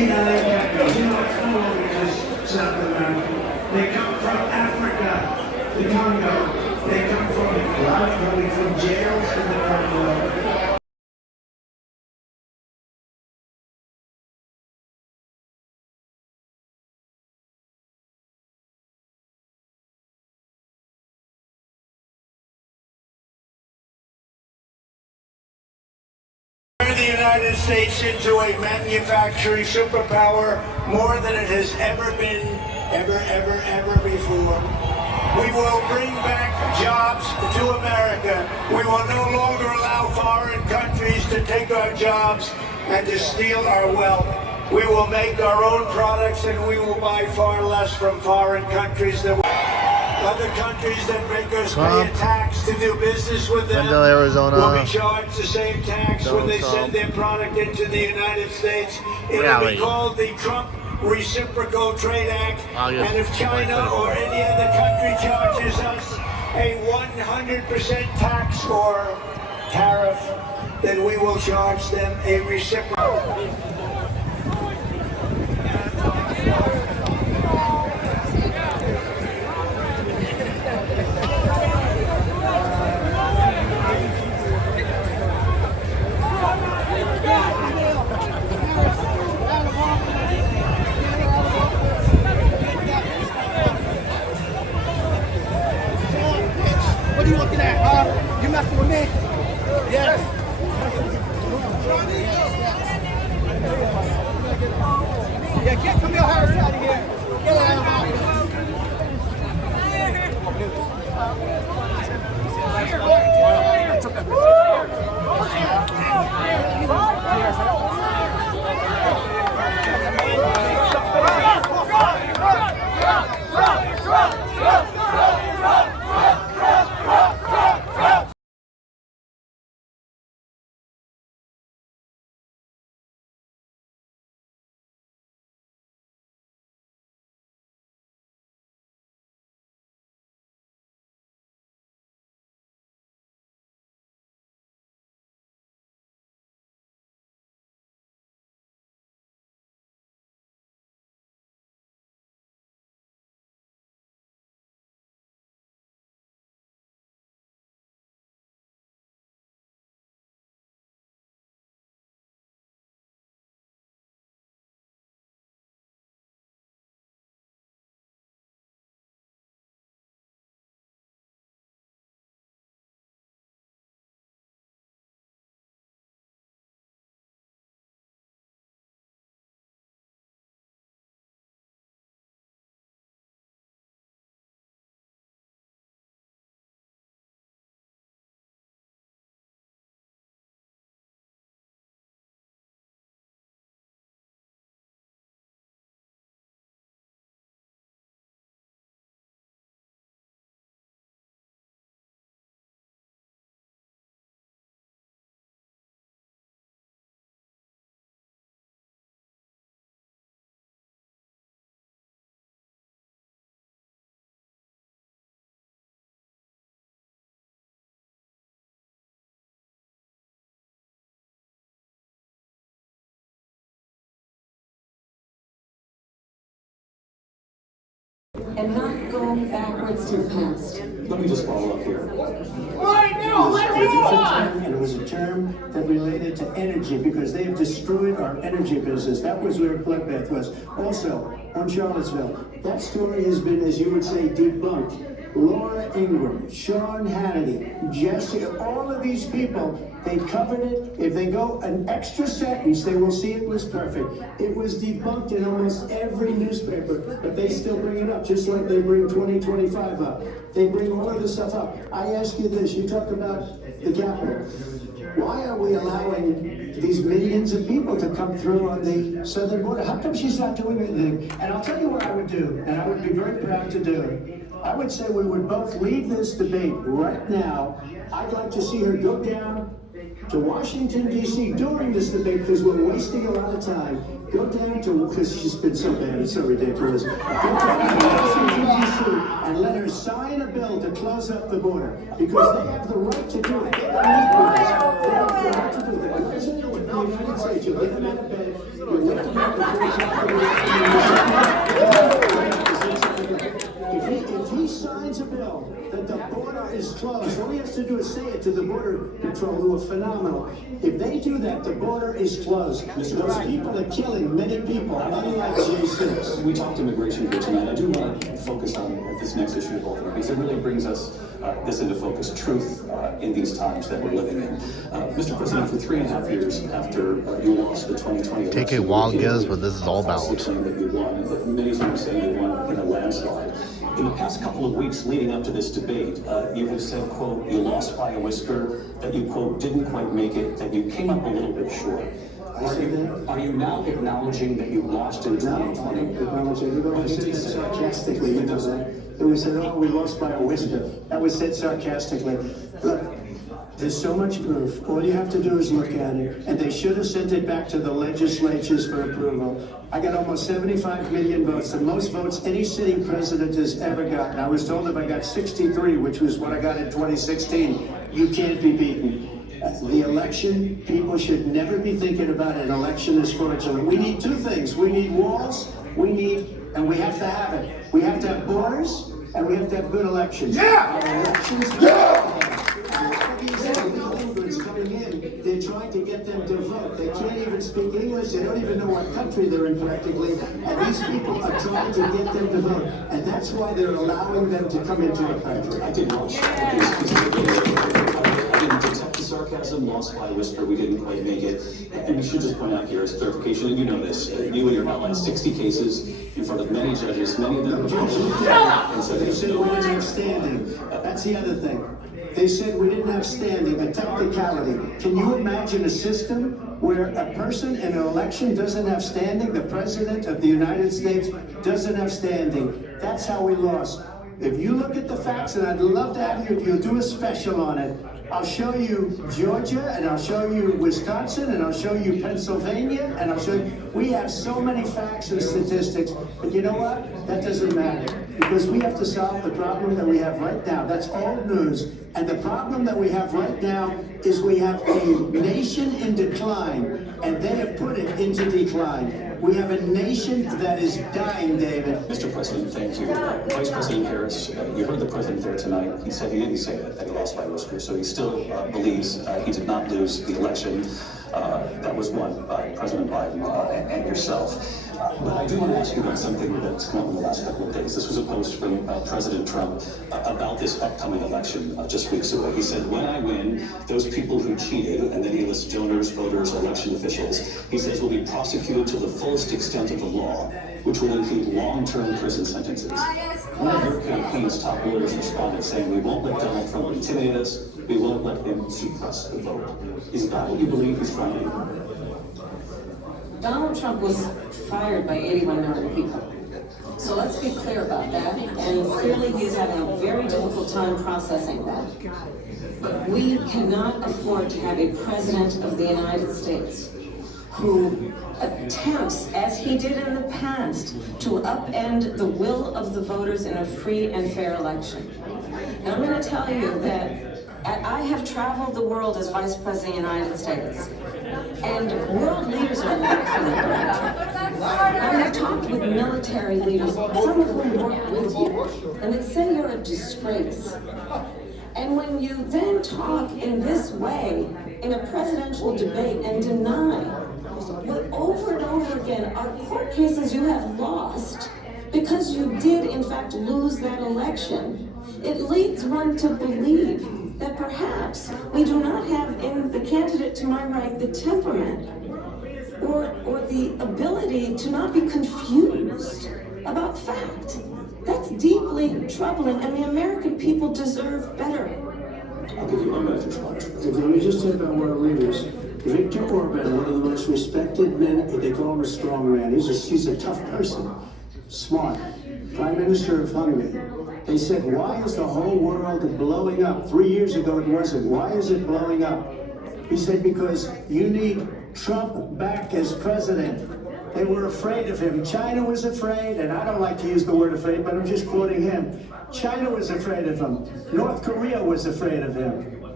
LA geckos. You know, it's no longer just South America. They come from Africa, the Congo. They come from a lot coming from jails in the Congo. The United States into a manufacturing superpower more than it has ever been, ever before. We will bring back jobs to America. We will no longer allow foreign countries to take our jobs and to steal our wealth. We will make our own products and we will buy far less from foreign countries than other countries that make us pay a tax to do business with them. Glendale, Arizona. Will be charged the same tax when they send their product into the United States. It will be called the Trump Reciprocal Trade Act. And if China or any other country charges us a 100% tax or tariff, then we will charge them a reciprocal. What are you looking at? You messing with me? Yes. Yeah, get Camille Harris out of here. Get her out of here. And not go backwards to the past. Let me just follow up here. Right now, let's go on! And it was a term that related to energy because they have destroyed our energy business. That was where Bloodbath was. Also, on Charlottesville, that story has been, as you would say, debunked. Laura Ingraham, Sean Hannity, Jesse, all of these people, they covered it. If they go an extra sentence, they will see it was perfect. It was debunked in almost every newspaper, but they still bring it up, just like they bring 2025 up. They bring all of this stuff up. I ask you this, you talk about the Capitol. Why are we allowing these millions of people to come through on the southern border? How come she's not doing anything? And I'll tell you what I would do, and I would be very proud to do. I would say we would both leave this debate right now. I'd like to see her go down to Washington, D.C. during this debate because we're wasting a lot of time. Go down to, because she's been so bad, it's so ridiculous. Go down to Washington, D.C. and let her sign a bill to close up the border because they have the right to do it. They have the right to do it. The President of the United States, you get them out of bed. You wake him up at 3 o'clock in the morning. If he signs a bill that the border is closed, all he has to do is say it to the Border Patrol, who are phenomenal. If they do that, the border is closed. Those people are killing many people, unlike J6. We talked immigration here tonight. I do want to focus on this next issue of both of them, because it really brings us this into focus, truth in these times that we're living in. Mr. President, for 3.5 years after you lost the 2020 election, take a wild guess what this is all about. Claim that you won, that many of them are saying you won in a landslide. In the past couple of weeks leading up to this debate, you have said, quote, you lost by a whisker, that you, quote, didn't quite make it, that you came up a little bit short. Are you now acknowledging that you lost in 2020? Everybody said it sarcastically, you know that. And we said, oh, we lost by a whisker. That was said sarcastically. Look, there's so much proof. All you have to do is look at it. And they should have sent it back to the legislatures for approval. I got almost 75 million votes, the most votes any sitting president has ever gotten. I was told if I got 63, which was what I got in 2016, you can't be beaten. The election, people should never be thinking about an election as fraudulent. We need two things. We need walls, and we have to have it. We have to have borders, and we have to have good elections. Yeah! Our elections, these illegal immigrants coming in, they're trying to get them to vote. They can't even speak English. They don't even know what country they're in practically. And these people are trying to get them to vote. And that's why they're allowing them to come into the country. I did watch. I didn't detect the sarcasm, lost by a whisper, we didn't quite make it. And we should just point out here as clarification, and you know this, you and your outline 60 cases in front of many judges, many of them. And so they said we didn't have standing. That's the other thing. They said we didn't have standing, a technicality. Can you imagine a system where a person in an election doesn't have standing? The President of the United States doesn't have standing. That's how we lost. If you look at the facts, and I'd love to have you'll do a special on it. I'll show you Georgia, and I'll show you Wisconsin, and I'll show you Pennsylvania, and I'll show you, we have so many facts and statistics, but you know what? That doesn't matter, because we have to solve the problem that we have right now. That's old news, and the problem that we have right now is we have a nation in decline, and they have put it into decline. We have a nation that is dying, David. Mr. President, thank you. Vice President Harris, you heard the President there tonight. He said he didn't say that he lost by a whisker, so he still believes he did not lose the election that was won by President Biden and yourself. But I do want to ask you about something that's come up in the last couple of days. This was a post from President Trump about this upcoming election just weeks ago. He said, when I win, those people who cheated, and then he lists donors, voters, election officials, he says will be prosecuted to the fullest extent of the law, which will include long-term prison sentences. One of your campaign's top lawyers responded saying, we won't let Donald Trump intimidate us, we won't let him suppress the vote. Is that what you believe he's trying to do? Donald Trump was fired by 81 million people. So let's be clear about that. And clearly he's having a very difficult time processing that. But we cannot afford to have a president of the United States who attempts, as he did in the past, to upend the will of the voters in a free and fair election. And I'm going to tell you that I have traveled the world as Vice President of the United States. And world leaders are laughing at Donald Trump. I have talked with military leaders, some of whom work with you, and they say you're a disgrace. And when you then talk in this way in a presidential debate and deny what over and over again are court cases you have lost because you did in fact lose that election, it leads one to believe that perhaps we do not have in the candidate to my right the temperament or the ability to not be confused about fact. That's deeply troubling, and the American people deserve better. I'll give you 1 minute to respond. Let me just say about world leaders. Viktor Orban, one of the most respected men, they call him a strong man. He's a tough person, smart. Prime Minister of Hungary. They said, why is the whole world blowing up? 3 years ago it wasn't. Why is it blowing up? He said, because you need Trump back as president. They were afraid of him. China was afraid, and I don't like to use the word afraid, but I'm just quoting him. China was afraid of him. North Korea was afraid of him.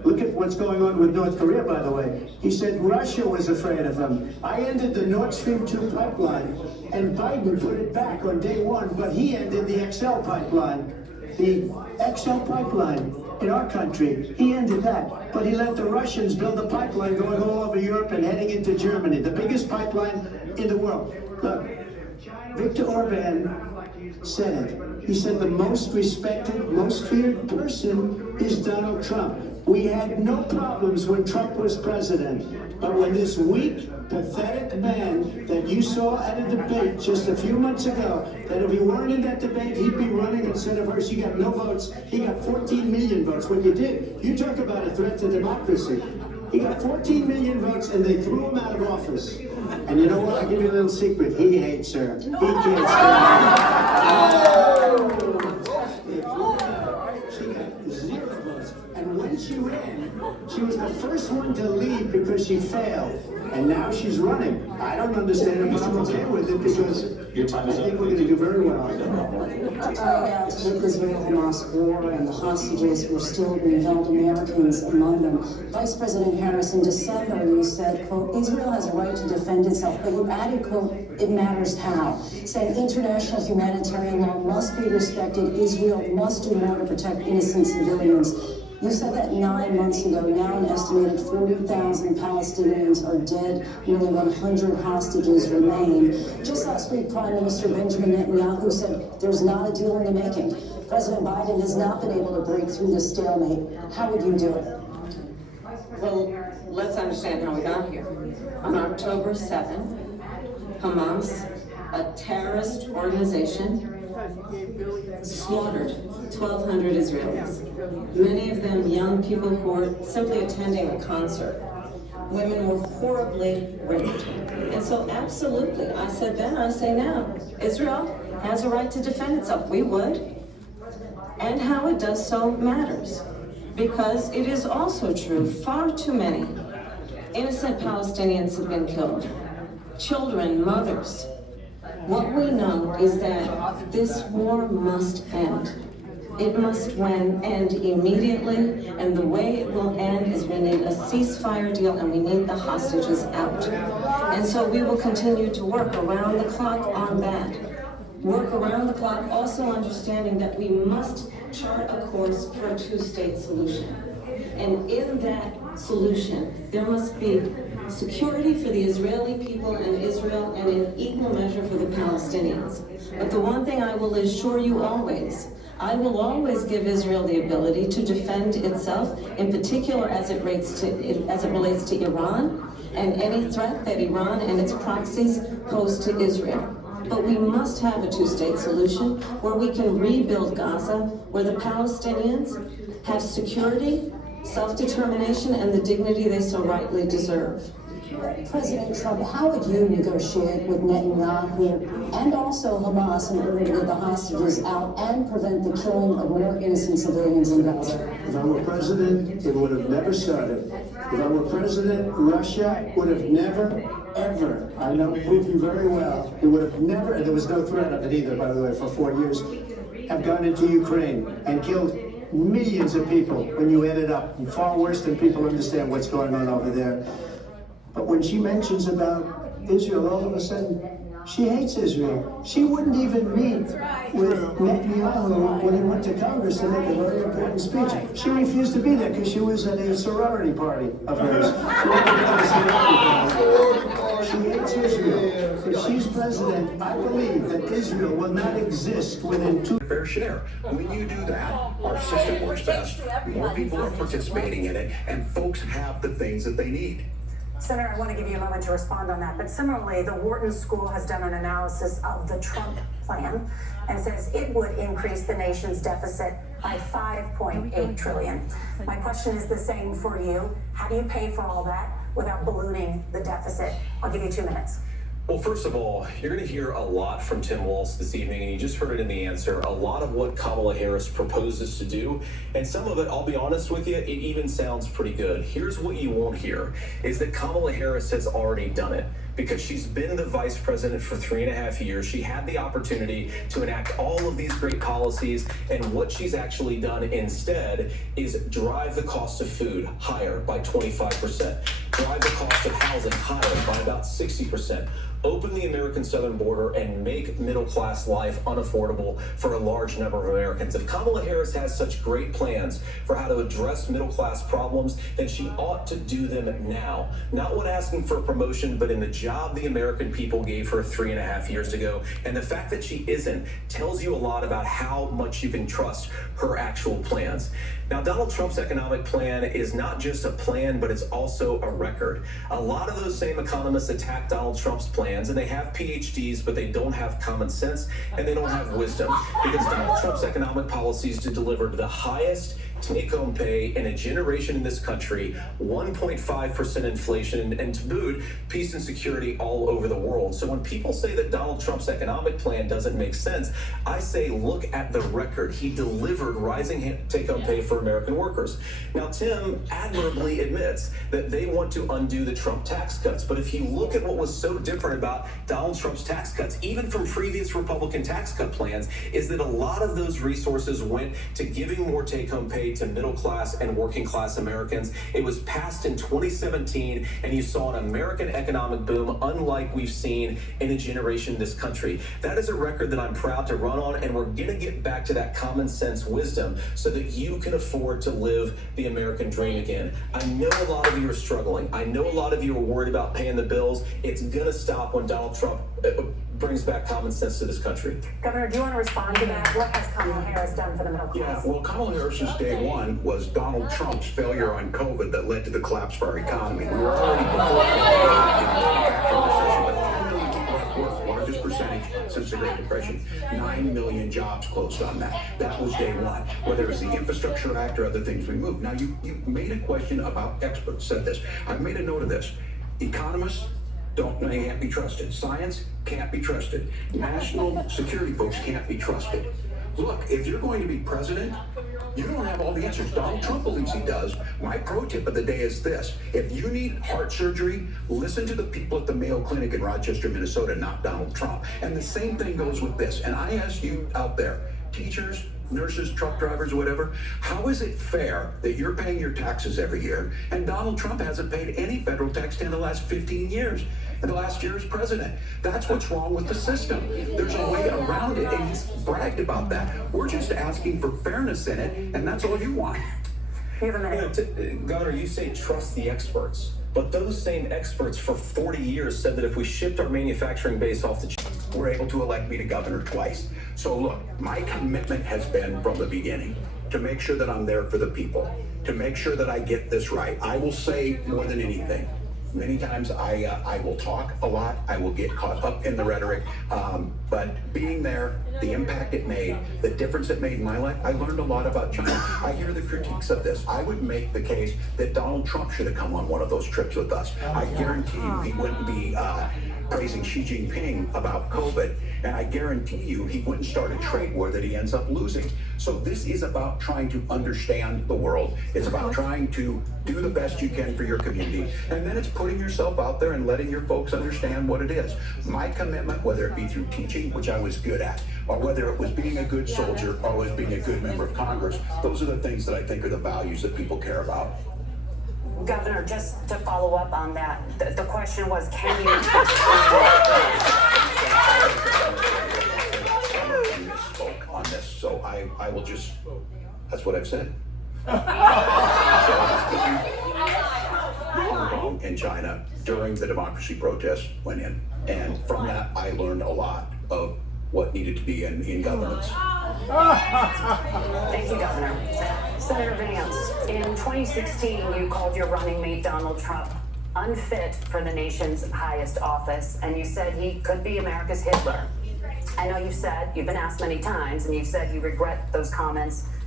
Look at what's going on with North Korea, by the way. He said Russia was afraid of him. I ended the Nord Stream 2 pipeline, and Biden put it back on day one, but he ended the XL pipeline. The XL pipeline in our country, he ended that. But he let the Russians build a pipeline going all over Europe and heading into Germany, the biggest pipeline in the world. Look, Viktor Orban said it. He said the most respected, most feared person is Donald Trump. We had no problems when Trump was president. But when this weak, pathetic man that you saw at a debate just a few months ago, that if he weren't in that debate, he'd be running instead of her. She got no votes. He got 14 million votes. What you did, you talk about a threat to democracy. He got 14 million votes and they threw him out of office. And you know what? I'll give you a little secret. He hates her. He can't stand her. She got 0 votes. And when she ran, she was the first one to leave because she failed. And now she's running. I don't understand it, but I'm okay with it because I think we're going to do very well. With Israel-Hamas war and the hostages were still being held, Americans among them. Vice President Harris, in December, you said, quote, Israel has a right to defend itself, but you added, quote, it matters how, saying international humanitarian law must be respected, Israel must do more to protect innocent civilians. You said that 9 months ago. Now an estimated 40,000 Palestinians are dead. Nearly 100 hostages remain. Just last week, Prime Minister Benjamin Netanyahu said there's not a deal in the making. President Biden has not been able to break through the stalemate. How would you do it? Well, let's understand how we got here. On October 7th, Hamas, a terrorist organization, slaughtered 1,200 Israelis. Many of them young people who were simply attending a concert. Women were horribly raped. And so absolutely, I said then, I say now, Israel has a right to defend itself. We would. And how it does so matters. Because it is also true, far too many innocent Palestinians have been killed. Children, mothers. What we know is that this war must end. It must end immediately, and the way it will end is we need a ceasefire deal and we need the hostages out. And so we will continue to work around the clock on that. Work around the clock, also understanding that we must chart a course for a two-state solution. And in that solution, there must be security for the Israeli people and Israel, and in equal measure for the Palestinians. But the one thing I will assure you always, I will always give Israel the ability to defend itself, in particular as it relates to Iran and any threat that Iran and its proxies pose to Israel. But we must have a two-state solution where we can rebuild Gaza, where the Palestinians have security, self-determination, and the dignity they so rightly deserve. President Trump, how would you negotiate with Netanyahu and also Hamas in order to get the hostages out and prevent the killing of more innocent civilians in Gaza? If I were president, it would have never started. If I were president, Russia would have never, ever, I know Putin very well, it would have never, and there was no threat of it either, by the way, for 4 years, have gone into Ukraine and killed millions of people when you add it up, and far worse than people understand what's going on over there. But when she mentions about Israel, all of a sudden, she hates Israel. She wouldn't even meet with Netanyahu when he went to Congress to make a very important speech. She refused to be there because she was at a sorority party of hers. She hates Israel. If she's president, I believe that Israel will not exist within 2 fair share. When you do that, our system works best. More people are participating in it, and folks have the things that they need. Senator, I want to give you a moment to respond on that. But similarly, the Wharton School has done an analysis of the Trump plan and says it would increase the nation's deficit by $5.8 trillion. My question is the same for you. How do you pay for all that without ballooning the deficit? I'll give you 2 minutes. Well, first of all, you're going to hear a lot from Tim Walz this evening, and you just heard it in the answer. A lot of what Kamala Harris proposes to do, and some of it, I'll be honest with you, it even sounds pretty good. Here's what you won't hear, is that Kamala Harris has already done it. Because she's been the vice president for 3.5 years. She had the opportunity to enact all of these great policies, and what she's actually done instead is drive the cost of food higher by 25%, drive the cost of housing higher by about 60%, open the American southern border, and make middle-class life unaffordable for a large number of Americans. If Kamala Harris has such great plans for how to address middle-class problems, then she ought to do them now. Not when asking for a promotion, but in the job the American people gave her 3.5 years ago. And the fact that she isn't tells you a lot about how much you can trust her actual plans. Now, Donald Trump's economic plan is not just a plan, but it's also a record. A lot of those same economists attack Donald Trump's plans, and they have PhDs, but they don't have common sense, and they don't have wisdom. Because Donald Trump's economic policies delivered the highest take-home pay in a generation in this country, 1.5% inflation, and to boot, peace and security all over the world. So when people say that Donald Trump's economic plan doesn't make sense, I say look at the record. He delivered rising take-home pay for American workers. Now, Tim admirably admits that they want to undo the Trump tax cuts, but if you look at what was so different about Donald Trump's tax cuts, even from previous Republican tax cut plans, is that a lot of those resources went to giving more take-home pay to middle-class and working-class Americans. It was passed in 2017, and you saw an American economic boom unlike we've seen in a generation in this country. That is a record that I'm proud to run on, and we're going to get back to that common sense wisdom so that you can afford to live the American dream again. I know a lot of you are struggling. I know a lot of you are worried about paying the bills. It's going to stop when Donald Trump brings back common sense to this country. Governor, do you want to respond to that? What has Kamala Harris done for the middle class? Yeah, well, Kamala Harris's day one was Donald Trump's failure on COVID that led to the collapse of our economy. We were already before COVID, largest percentage since the Great Depression. 9 million jobs closed on that. That was day one. Whether it was the Infrastructure Act or other things we moved. Now, you made a question about experts, said this. I've made a note of this. Economists can't be trusted. Science can't be trusted. National security folks can't be trusted. Look, if you're going to be president, you don't have all the answers. Donald Trump believes he does. My pro tip of the day is this. If you need heart surgery, listen to the people at the Mayo Clinic in Rochester, Minnesota, not Donald Trump. And the same thing goes with this. And I ask you out there, teachers, nurses, truck drivers, whatever, how is it fair that you're paying your taxes every year and Donald Trump hasn't paid any federal tax in the last 15 years? In the last year as president. That's what's wrong with the system. There's a way around it, and he's bragged about that. We're just asking for fairness in it, and that's all you want. You have a minute. Governor, you say trust the experts, but those same experts for 40 years said that if we shipped our manufacturing base off to China, were able to elect me to governor twice. So look, my commitment has been from the beginning to make sure that I'm there for the people, to make sure that I get this right. I will say more than anything. Many times I will talk a lot. I will get caught up in the rhetoric. But being there, the impact it made, the difference it made in my life, I learned a lot about China. I hear the critiques of this. I would make the case that Donald Trump should have come on one of those trips with us. I guarantee you he wouldn't be praising Xi Jinping about COVID, and I guarantee you he wouldn't start a trade war that he ends up losing. So this is about trying to understand the world. It's about trying to do the best you can for your community, and then it's putting yourself out there and letting your folks understand what it is. My commitment, whether it be through teaching, which I was good at, or whether it was being a good soldier, or was being a good member of Congress, those are the things that I think are the values that people care about. Governor, just to follow up on that, the question was, can you... misspoke on this, so I will just, that's what I've said. Hong Kong and China during the democracy protests went in, and from that I learned a lot of what needed to be in governance. Thank you, Governor. Senator Vance, in 2016, you called your running mate Donald Trump unfit for the nation's highest office, and you said he could be America's Hitler. I know you've been asked many times, and you've said you regret those comments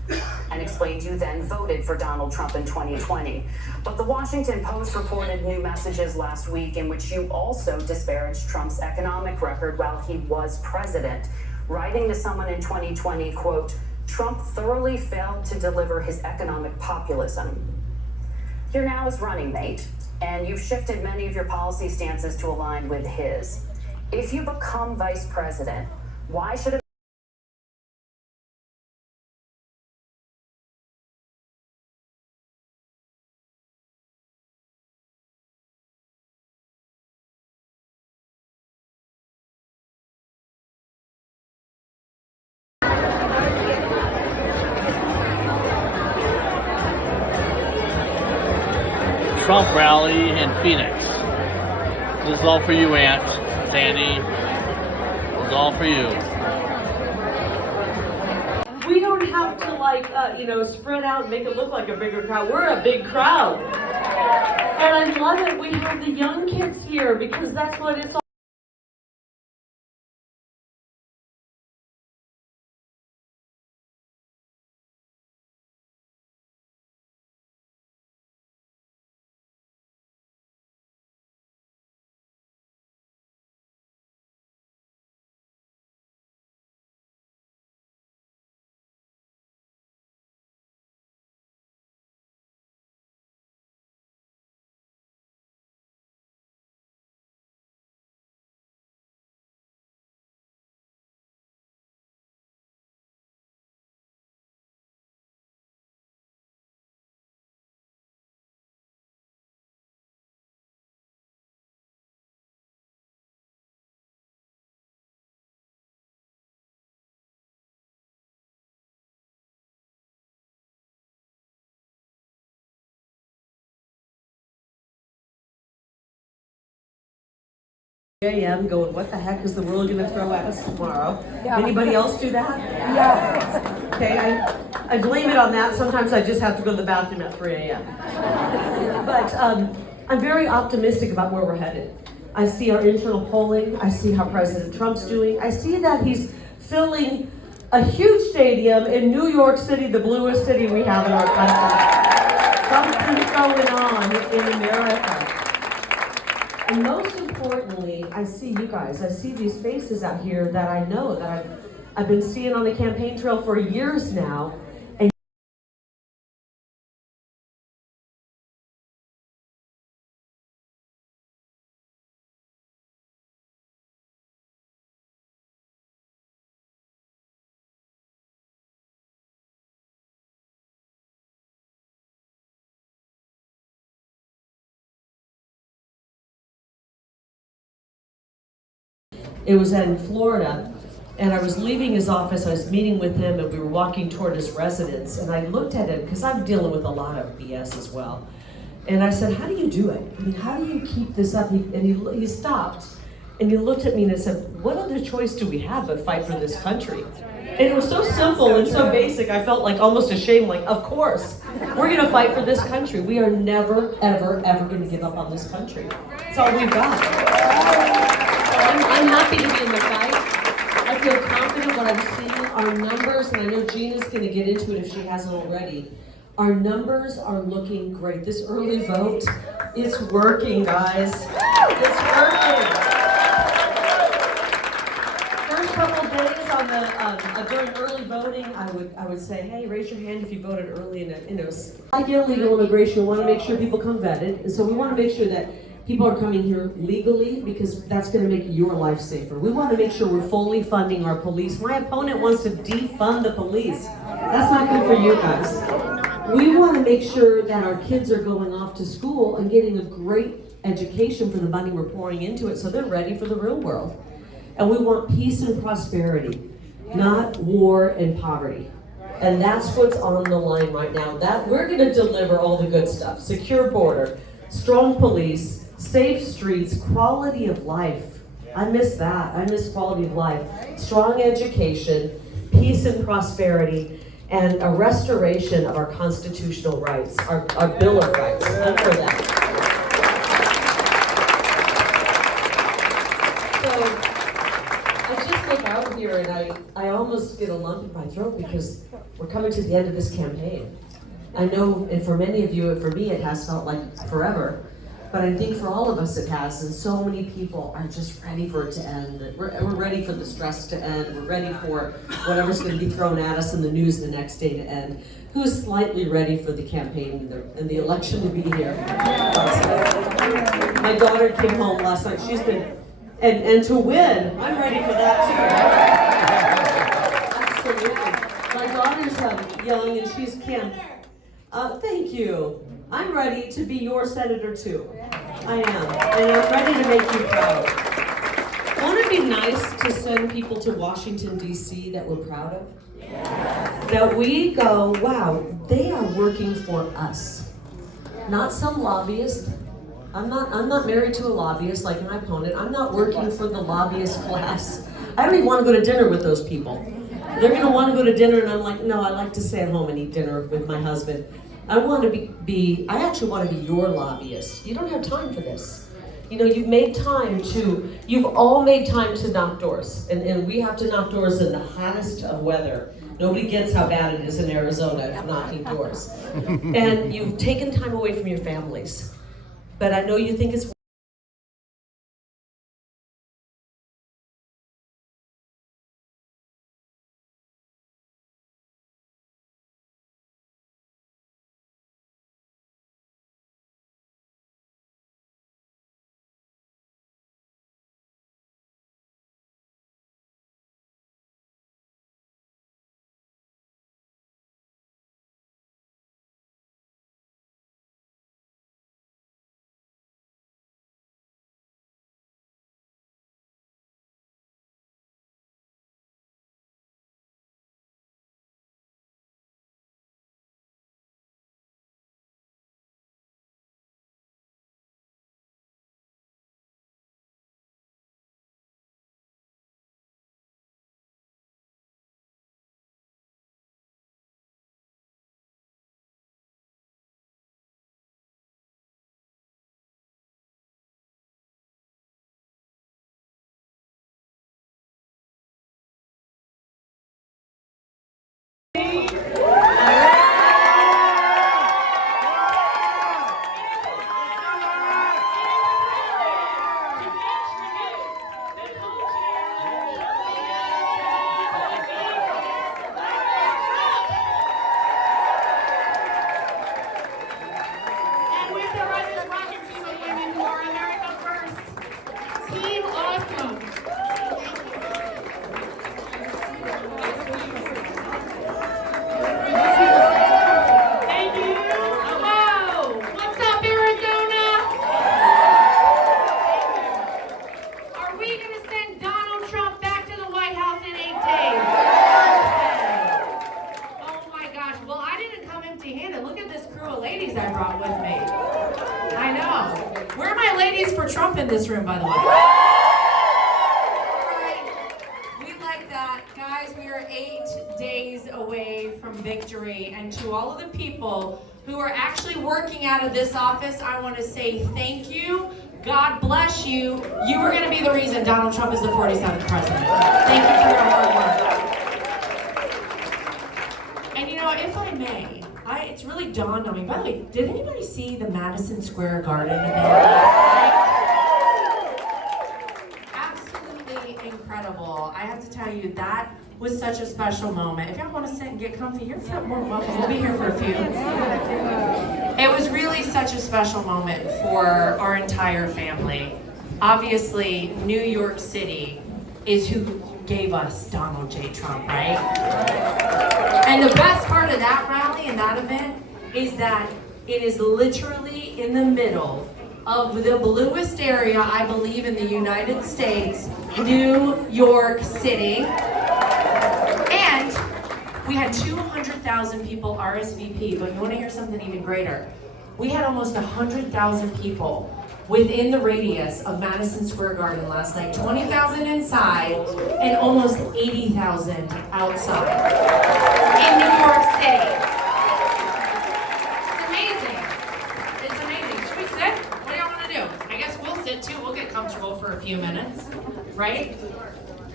and explained you then voted for Donald Trump in 2020. But the Washington Post reported new messages last week in which you also disparaged Trump's economic record while he was president, writing to someone in 2020, quote, Trump thoroughly failed to deliver his economic populism. You're now his running mate, and you've shifted many of your policy stances to align with his. If you become vice president, why should it Trump rally in Phoenix. This is all for you, Aunt Sandy. This is all for you. We don't have to spread out and make it look like a bigger crowd. We're a big crowd. And I love it. We have the young kids here because that's what it's all. A.M. going, what the heck is the world going to throw at us tomorrow? Yeah. Anybody else do that? Yeah. Okay, I blame it on that. Sometimes I just have to go to the bathroom at 3 a.m. But I'm very optimistic about where we're headed. I see our internal polling. I see how President Trump's doing. I see that he's filling a huge stadium in New York City, the bluest city we have in our country. Something's going on in America. And most importantly, I see you guys. I see these faces out here that I know, that I've been seeing on the campaign trail for years now. And it was in Florida, and I was leaving his office, I was meeting with him, and we were walking toward his residence, and I looked at him, because I'm dealing with a lot of BS as well, and I said, how do you do it? I mean, how do you keep this up? And he stopped, and he looked at me and said, what other choice do we have but fight for this country? And it was so simple and so basic, I felt like almost ashamed, like, of course, we're gonna fight for this country. We are never, ever, ever gonna give up on this country. That's all we've got. I'm happy to be in the fight. I feel confident what I'm seeing. Our numbers, and I know Gina's going to get into it if she hasn't already, our numbers are looking great. This early vote, it's working, guys. It's working. First couple of days on the during early voting, I would say, hey, raise your hand if you voted early like illegal immigration. We want to make sure people come vetted, and so we want to make sure that people are coming here legally because that's going to make your life safer. We want to make sure we're fully funding our police. My opponent wants to defund the police. That's not good for you guys. We want to make sure that our kids are going off to school and getting a great education for the money we're pouring into it so they're ready for the real world. And we want peace and prosperity, not war and poverty. And that's what's on the line right now. That we're going to deliver all the good stuff. Secure border, strong police, safe streets, quality of life. I miss that. I miss quality of life. Strong education, peace and prosperity, and a restoration of our constitutional rights, our Bill of Rights. Look for that. So I just look proud here, and I almost get a lump in my throat because we're coming to the end of this campaign. I know, and for many of you, and for me, it has felt like forever, but I think for all of us it has, and so many people are just ready for it to end. We're ready for the stress to end. We're ready for whatever's going to be thrown at us in the news the next day to end. Who's slightly ready for the campaign and the election to be here? My daughter came home last night. She's been, and to win, I'm ready for that too. Absolutely. My daughter's young and she's Kim. Thank you. I'm ready to be your senator too. I am, and I'm ready to make you proud. Won't it be nice to send people to Washington, D.C. that we're proud of? That we go, wow, they are working for us. Not some lobbyist. I'm not married to a lobbyist like my opponent. I'm not working for the lobbyist class. I don't even want to go to dinner with those people. They're gonna want to go to dinner and I'm like, no, I like to stay at home and eat dinner with my husband. I want to I actually want to be your lobbyist. You don't have time for this. You know, you've all made time to knock doors. And we have to knock doors in the hottest of weather. Nobody gets how bad it is in Arizona knocking doors. And you've taken time away from your families. But I know you think it's Trump in this room, by the way. Right. We like that. Guys, we are 8 days away from victory. And to all of the people who are actually working out of this office, I want to say thank you. God bless you. You are going to be the reason Donald Trump is the 47th president. Thank you for your hard work. And you know, if I may, it's really dawned on me. By the way, did anybody see the Madison Square Garden event last night? Incredible. I have to tell you, that was such a special moment. If y'all want to sit and get comfy, you're more welcome. We'll be here for a few. It was really such a special moment for our entire family. Obviously, New York City is who gave us Donald J. Trump, right? And the best part of that rally and that event is that it is literally in the middle of the bluest area, I believe, in the United States, New York City. And we had 200,000 people RSVP, but you want to hear something even greater? We had almost 100,000 people within the radius of Madison Square Garden last night. 20,000 inside and almost 80,000 outside in New York City. It's amazing. It's amazing. Should we sit? What do y'all want to do? I guess we'll sit too. We'll get comfortable for a few minutes, right?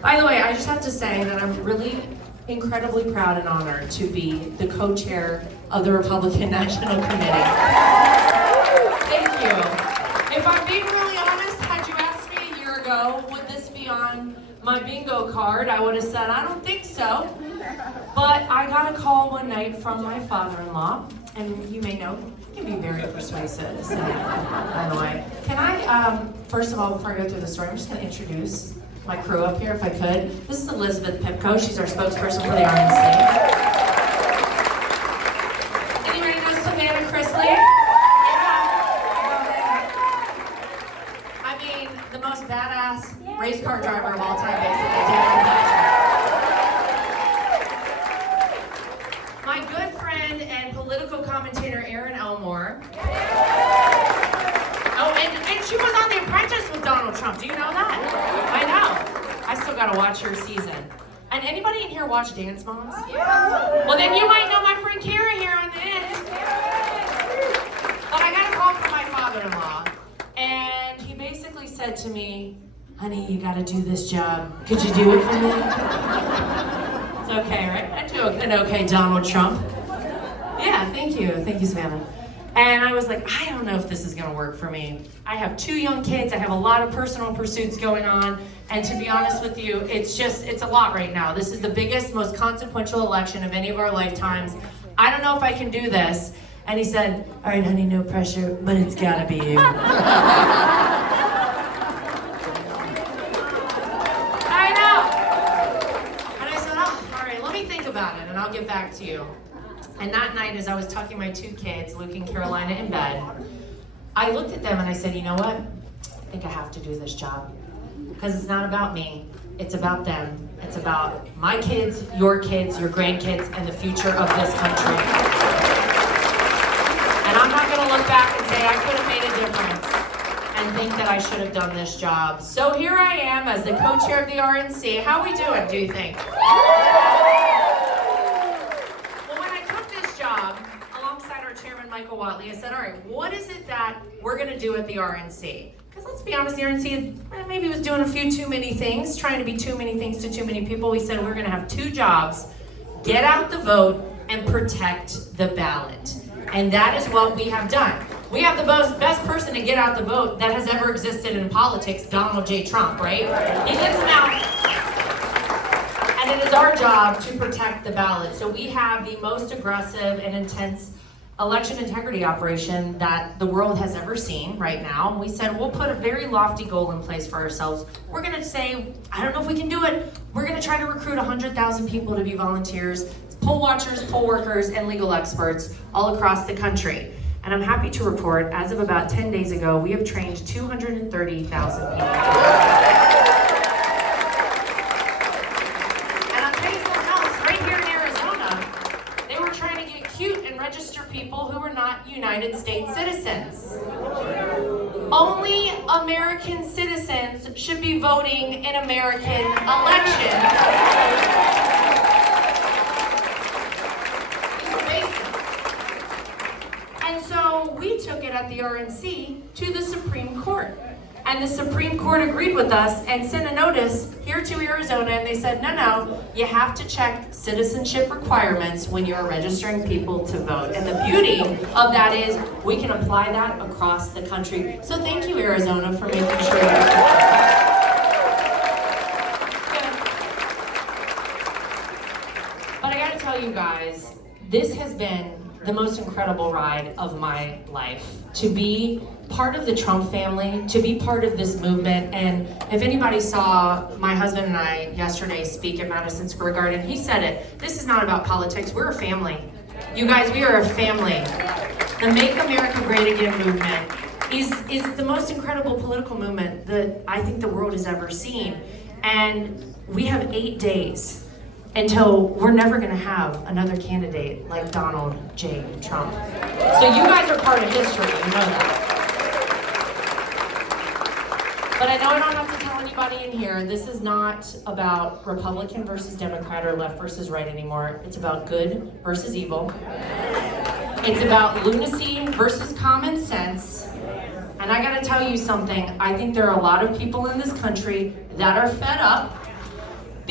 By the way, I just have to say that I'm really incredibly proud and honored to be the co-chair of the Republican National Committee. Thank you. If I'm being really honest, had you asked me a year ago, would this be on my bingo card, I would have said, I don't think so. But I got a call one night from my father-in-law, and you may know, he can be very persuasive, so, by the way. Can I, first of all, before I go through the story, I'm just gonna introduce my crew up here, if I could. This is Elizabeth Pipko, she's our spokesperson for the RNC. Anybody know Savannah Chrisley? I mean, the most badass race car driver of all time, basically. My good friend and political commentator, Erin Elmore. Oh, and she was on The Apprentice with Donald Trump. Do you know that? I know. I still gotta watch her season. And anybody in here watch Dance Moms? Yeah. Well, then you might know my friend Kara here on the end. But I got a call from my father-in-law, and he basically said to me, honey, you gotta do this job. Could you do it for me? It's okay, right? I do an okay Donald Trump. Yeah, thank you. Thank you, Savannah. And I was like, I don't know if this is gonna work for me. I have 2 young kids, I have a lot of personal pursuits going on, and to be honest with you, it's a lot right now. This is the biggest, most consequential election of any of our lifetimes. I don't know if I can do this. And he said, all right, honey, no pressure, but it's gotta be you. I know. And I said, oh, all right, let me think about it, and I'll get back to you. And that night, as I was tucking my 2 kids, Luke and Carolina, in bed, I looked at them and I said, you know what? I think I have to do this job. Because it's not about me, it's about them. It's about my kids, your grandkids, and the future of this country. And I'm not gonna look back and say I could have made a difference and think that I should have done this job. So here I am as the co-chair of the RNC. How are we doing, do you think? Chairman Michael Whatley, I said, all right, what is it that we're gonna do at the RNC? Because let's be honest, the RNC maybe was doing a few too many things, trying to be too many things to too many people. We said we're gonna have 2 jobs, get out the vote and protect the ballot. And that is what we have done. We have the best person to get out the vote that has ever existed in politics, Donald J. Trump, right? He gets them out. And it is our job to protect the ballot. So we have the most aggressive and intense election integrity operation that the world has ever seen right now. We said we'll put a very lofty goal in place for ourselves. We're gonna say, I don't know if we can do it. We're gonna try to recruit 100,000 people to be volunteers, poll watchers, poll workers, and legal experts all across the country. And I'm happy to report, as of about 10 days ago, we have trained 230,000 people. Register people who are not United States citizens. Only American citizens should be voting in American elections. These are basics. And so we took it at the RNC to the Supreme Court. And the Supreme Court agreed with us and sent a notice here to Arizona, and they said, no, you have to check citizenship requirements when you're registering people to vote. And the beauty of that is we can apply that across the country. So thank you, Arizona, for making sure that. But I gotta tell you guys, this has been the most incredible ride of my life. To be part of the Trump family, to be part of this movement. And if anybody saw my husband and I yesterday speak at Madison Square Garden, he said it, this is not about politics, we're a family. You guys, we are a family. The Make America Great Again movement is the most incredible political movement that I think the world has ever seen. And we have 8 days until we're never gonna have another candidate like Donald J. Trump. So you guys are part of history, you know that. But I know I don't have to tell anybody in here, this is not about Republican versus Democrat or left versus right anymore. It's about good versus evil. It's about lunacy versus common sense. And I gotta tell you something, I think there are a lot of people in this country that are fed up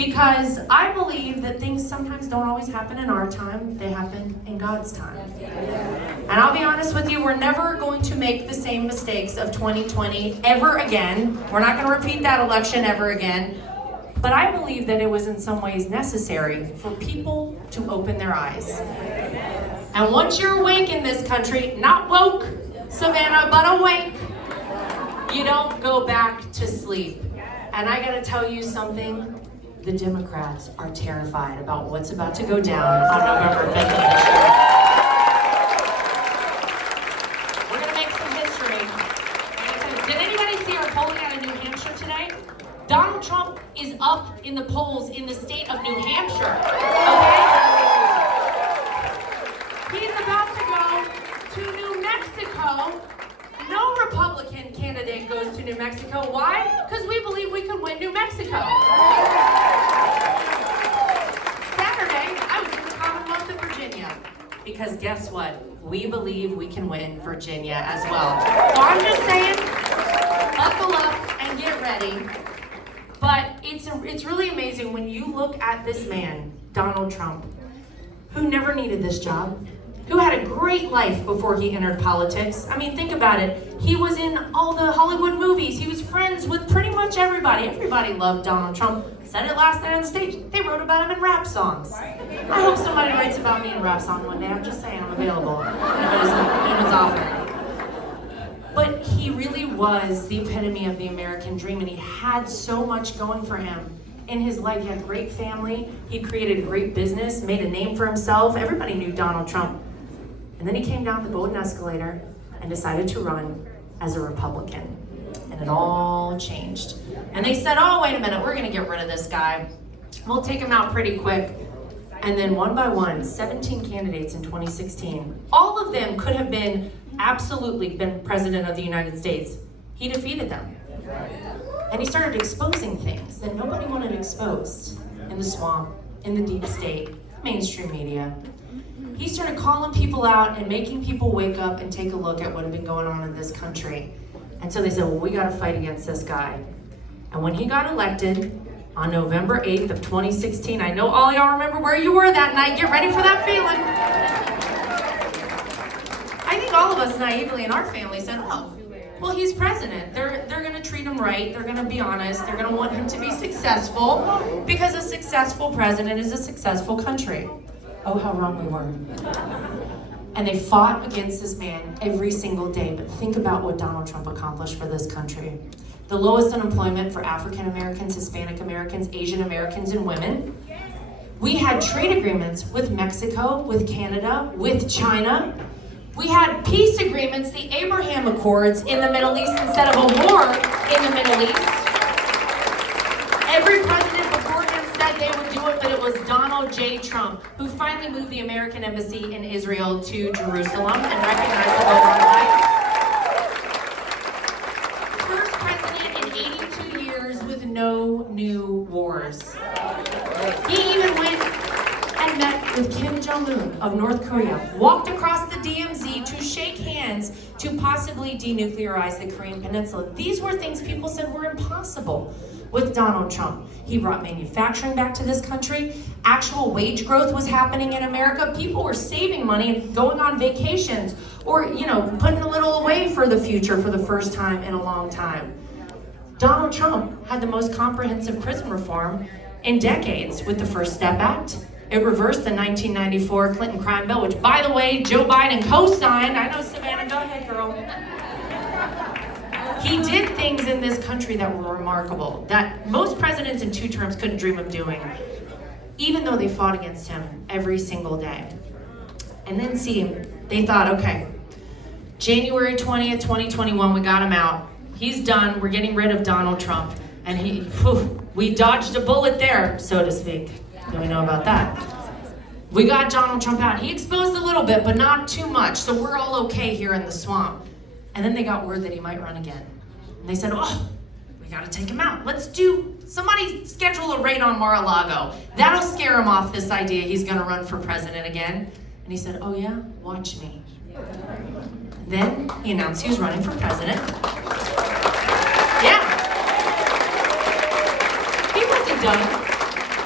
because I believe that things sometimes don't always happen in our time, they happen in God's time. And I'll be honest with you, we're never going to make the same mistakes of 2020 ever again. We're not going to repeat that election ever again. But I believe that it was in some ways necessary for people to open their eyes. And once you're awake in this country, not woke, Savannah, but awake, you don't go back to sleep. And I gotta tell you something, the Democrats are terrified about what's about to go down on November 5th of this year. We're gonna make some history. Did anybody see our polling out of New Hampshire today? Donald Trump is up in the polls in the state of New Hampshire, okay? He's about to go to New Mexico. No Republican candidate goes to New Mexico. Why? Because we believe we can win New Mexico. Saturday, I was in the Commonwealth of Virginia. Because guess what? We believe we can win Virginia as well. So I'm just saying, buckle up and get ready. But it's really amazing when you look at this man, Donald Trump, who never needed this job, who had a great life before he entered politics. I mean, think about it. He was in all the Hollywood movies. He was friends with pretty much everybody. Everybody loved Donald Trump. Said it last night on the stage. They wrote about him in rap songs. I hope somebody writes about me in rap song one day. I'm just saying, I'm available. Anybody's offer. But he really was the epitome of the American dream, and he had so much going for him. In his life, he had a great family. He created a great business, made a name for himself. Everybody knew Donald Trump. And then he came down the golden escalator and decided to run as a Republican. And it all changed. And they said, oh, wait a minute, we're gonna get rid of this guy. We'll take him out pretty quick. And then one by one, 17 candidates in 2016, all of them could have been absolutely been president of the United States. He defeated them. And he started exposing things that nobody wanted exposed in the swamp, in the deep state, mainstream media. He started calling people out and making people wake up and take a look at what had been going on in this country. And so they said, well, we gotta fight against this guy. And when he got elected on November 8th of 2016, I know all y'all remember where you were that night. Get ready for that feeling. I think all of us naively in our family said, oh, well, he's president. They're gonna treat him right. They're gonna be honest. They're gonna want him to be successful because a successful president is a successful country. Oh, how wrong we were. And they fought against this man every single day. But think about what Donald Trump accomplished for this country. The lowest unemployment for African Americans, Hispanic Americans, Asian Americans, and women. We had trade agreements with Mexico, with Canada, with China. We had peace agreements, the Abraham Accords in the Middle East instead of a war in the Middle East. Every president before him said they would do it, but it was Donald J. Trump who finally moved the American embassy in Israel to Jerusalem and recognized the Golan Heights. First president in 82 years with no new wars. He even went and met with Kim Jong-un of North Korea, walked across the DMZ to shake hands to possibly denuclearize the Korean Peninsula. These were things people said were impossible with Donald Trump. He brought manufacturing back to this country. Actual wage growth was happening in America. People were saving money and going on vacations or, putting a little away for the future for the first time in a long time. Donald Trump had the most comprehensive prison reform in decades with the First Step Act. It reversed the 1994 Clinton crime bill, which, by the way, Joe Biden co-signed. I know, Savannah, go ahead, girl. He did things in this country that were remarkable, that most presidents in 2 terms couldn't dream of doing, even though they fought against him every single day. And then they thought, okay, January 20th, 2021, we got him out. He's done, we're getting rid of Donald Trump. And we dodged a bullet there, so to speak. Do we know about that? We got Donald Trump out. He exposed a little bit, but not too much, so we're all okay here in the swamp. And then they got word that he might run again. And they said, oh, we gotta take him out. Somebody schedule a raid on Mar-a-Lago. That'll scare him off this idea he's gonna run for president again. And he said, oh yeah, watch me. Then he announced he was running for president. Yeah. He wasn't done.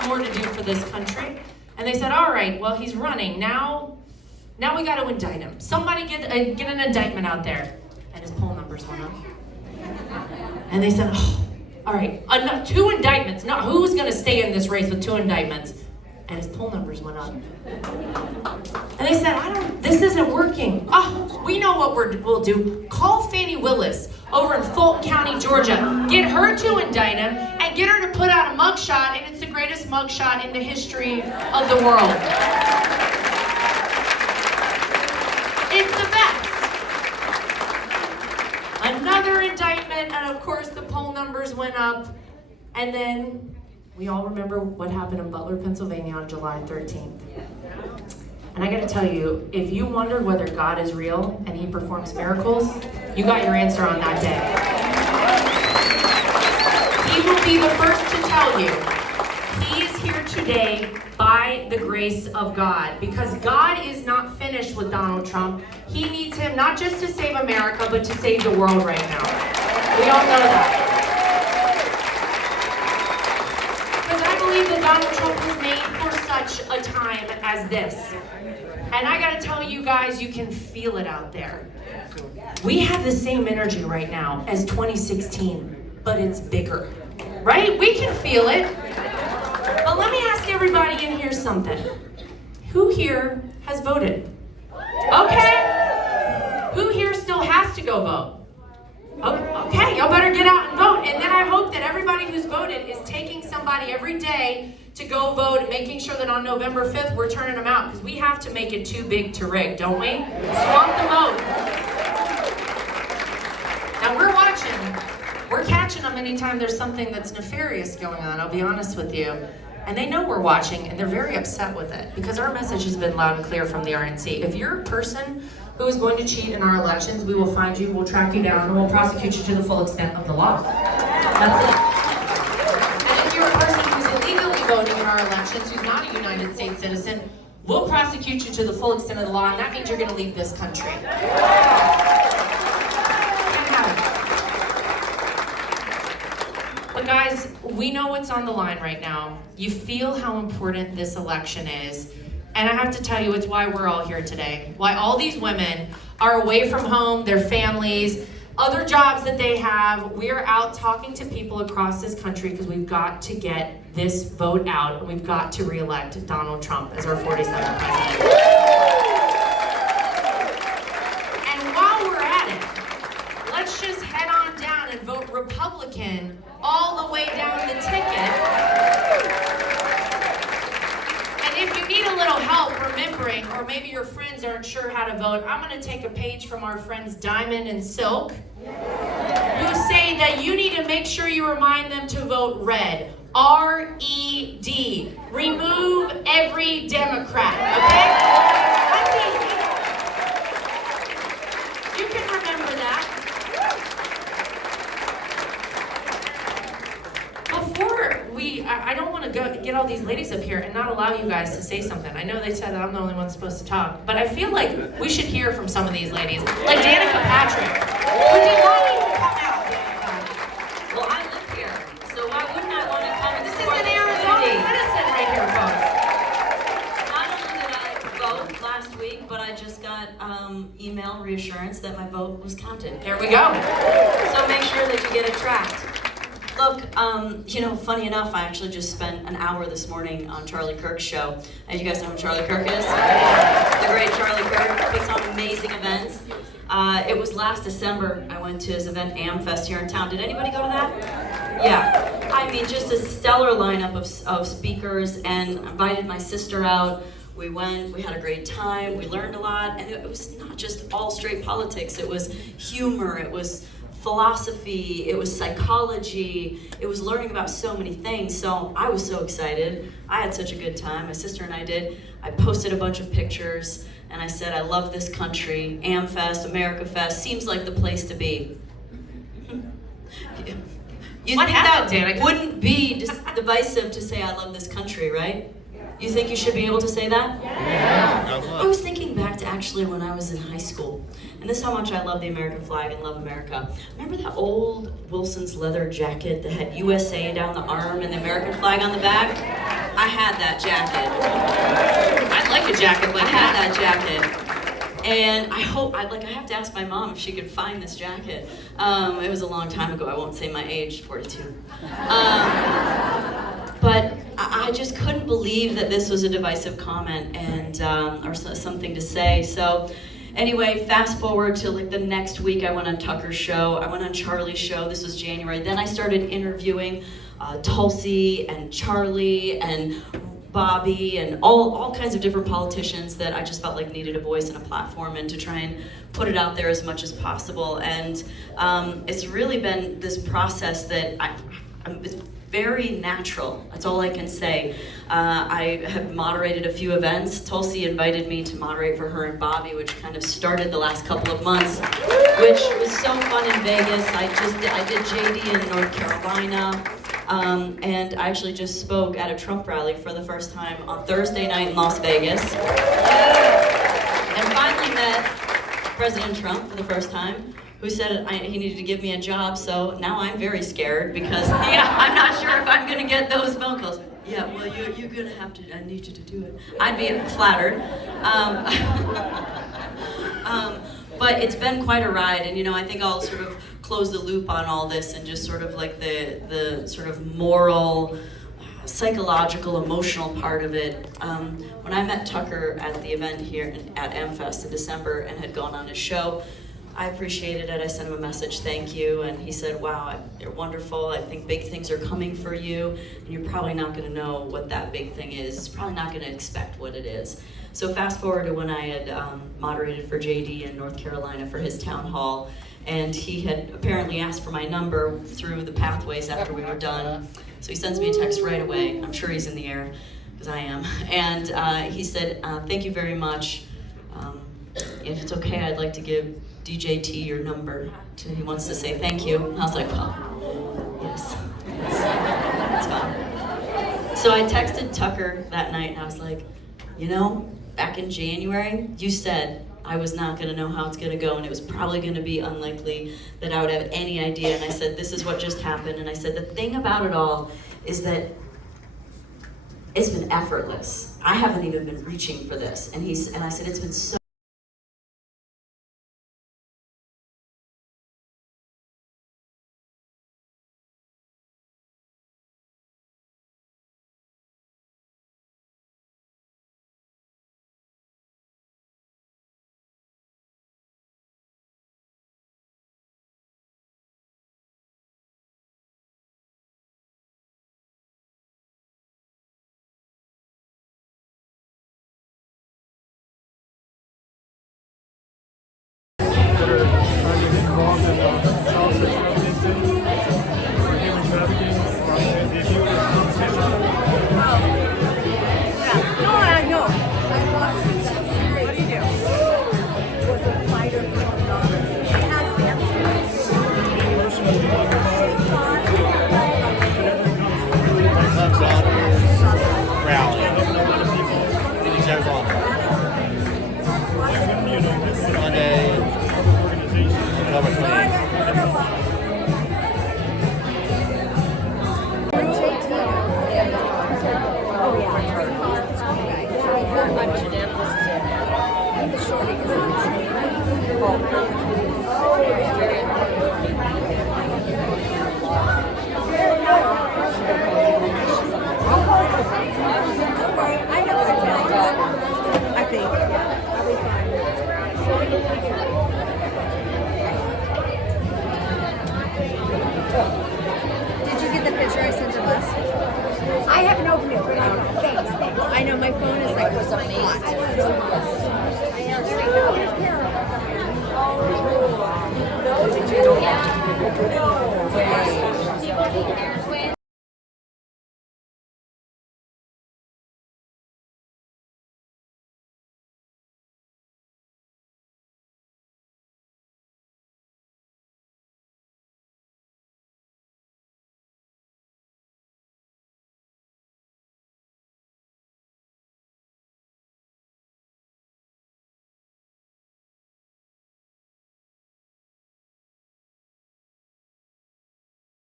more to do for this country. And they said, all right, well, he's running. Now we got to indict him. Somebody get an indictment out there. And his poll numbers went up. And they said, oh, all right, 2 indictments. No, who's going to stay in this race with 2 indictments? And his poll numbers went up. And they said, this isn't working. Oh, we know what we'll do. Call Fannie Willis over in Fulton County, Georgia. Get her to indict him and get her to put out a mugshot, and it's the greatest mugshot in the history of the world. It's the best. Another indictment, and of course the poll numbers went up. And then we all remember what happened in Butler, Pennsylvania on July 13th. And I gotta tell you, if you wonder whether God is real and he performs miracles, you got your answer on that day. He will be the first to tell you, he is here today by the grace of God, because God is not finished with Donald Trump. He needs him not just to save America, but to save the world right now. We all know that. Because I believe that Donald Trump was made for such a time as this. And I gotta tell you guys, you can feel it out there. We have the same energy right now as 2016, but it's bigger, right? We can feel it. But let me ask everybody in here something. Who here has voted? Okay. Who here still has to go vote? Okay, y'all better get out and vote. And then I hope that everybody who's voted is taking somebody every day to go vote and making sure that on November 5th we're turning them out, because we have to make it too big to rig, don't we? Swamp the vote. Now we're watching. We're catching them anytime there's something that's nefarious going on, I'll be honest with you. And they know we're watching, and they're very upset with it, because our message has been loud and clear from the RNC. If you're a person who is going to cheat in our elections, we will find you, we'll track you down, and we'll prosecute you to the full extent of the law. That's it. And if you're a person who's illegally voting in our elections, who's not a United States citizen, we'll prosecute you to the full extent of the law, and that means you're going to leave this country. But guys, we know what's on the line right now. You feel how important this election is. And I have to tell you, it's why we're all here today. Why all these women are away from home, their families, other jobs that they have. We're out talking to people across this country because we've got to get this vote out, and we've got to re-elect Donald Trump as our 47th president. And while we're at it, let's just head on down and vote Republican all the way down the ticket. And if you need a little help remembering, or maybe your friends aren't sure how to vote, I'm going to take a page from our friends Diamond and Silk, who say that you need to make sure you remind them to vote red. R-E-D. Remove every Democrat, okay? That's easy. You can remember that. I don't want to get all these ladies up here and not allow you guys to say something. I know they said that I'm the only one supposed to talk, but I feel like we should hear from some of these ladies, like Danica Patrick. Would you want me to come out, Danica? Well, I live here, so why wouldn't I want to come and This is support an the Arizona community? citizen right here, folks. Not only did I vote last week, but I just got email reassurance that my vote was counted. There we go. So make sure that you get it tracked. Look, funny enough, I actually just spent an hour this morning on Charlie Kirk's show. And you guys know who Charlie Kirk is? The great Charlie Kirk puts on amazing events. It was last December, I went to his event, AmFest, here in town. Did anybody go to that? Yeah. I mean, just a stellar lineup of speakers, and invited my sister out. We went, we had a great time, we learned a lot, and it was not just all straight politics. It was humor, it was philosophy, it was psychology, it was learning about so many things. So I was so excited. I had such a good time. My sister and I did. I posted a bunch of pictures and I said, I love this country. AmFest, America Fest, seems like the place to be. You What think happened, that Danica? wouldn't be divisive to say I love this country, right? You think you should be able to say that? Yeah. I was thinking back to actually when I was in high school, and this is how much I love the American flag and love America. Remember that old Wilson's leather jacket that had USA down the arm and the American flag on the back? I had that jacket. I'd like a jacket like I had that. that jacket. And I have to ask my mom if she could find this jacket. It was a long time ago. I won't say my age, 42. But I just couldn't believe that this was a divisive comment and or something to say. So anyway, fast forward to like the next week, I went on Tucker's show. I went on Charlie's show. This was January. Then I started interviewing Tulsi and Charlie and Bobby and all kinds of different politicians that I just felt like needed a voice and a platform, and to try and put it out there as much as possible. And it's really been this process that it's very natural. That's all I can say. I have moderated a few events. Tulsi invited me to moderate for her and Bobby, which kind of started the last couple of months, which was so fun in Vegas. I did JD in North Carolina. And I actually just spoke at a Trump rally for the first time on Thursday night in Las Vegas. And finally met President Trump for the first time, who said he needed to give me a job, so now I'm very scared because I'm not sure if I'm gonna get those phone calls. Yeah, well, you're gonna have to, I need you to do it. I'd be flattered. But it's been quite a ride, and I think I'll sort of close the loop on all this and just sort of like the sort of moral, psychological, emotional part of it. When I met Tucker at the event here at AmFest in December and had gone on his show, I appreciated it. I sent him a message, thank you, and he said, wow, you're wonderful. I think big things are coming for you, and you're probably not gonna know what that big thing is. It's probably not gonna expect what it is. So fast forward to when I had moderated for JD in North Carolina for his town hall, and he had apparently asked for my number through the pathways after we were done. So he sends me a text right away. I'm sure he's in the air, because I am. And he said, thank you very much. If it's okay, I'd like to give DJT your number. He wants to say thank you. And I was like, well, yes, that's fine. So I texted Tucker that night, and I was like, back in January, you said I was not gonna know how it's gonna go, and it was probably gonna be unlikely that I would have any idea. And I said, this is what just happened. And I said, the thing about it all is that it's been effortless. I haven't even been reaching for this. And I said, it's been so I know my phone is like hot.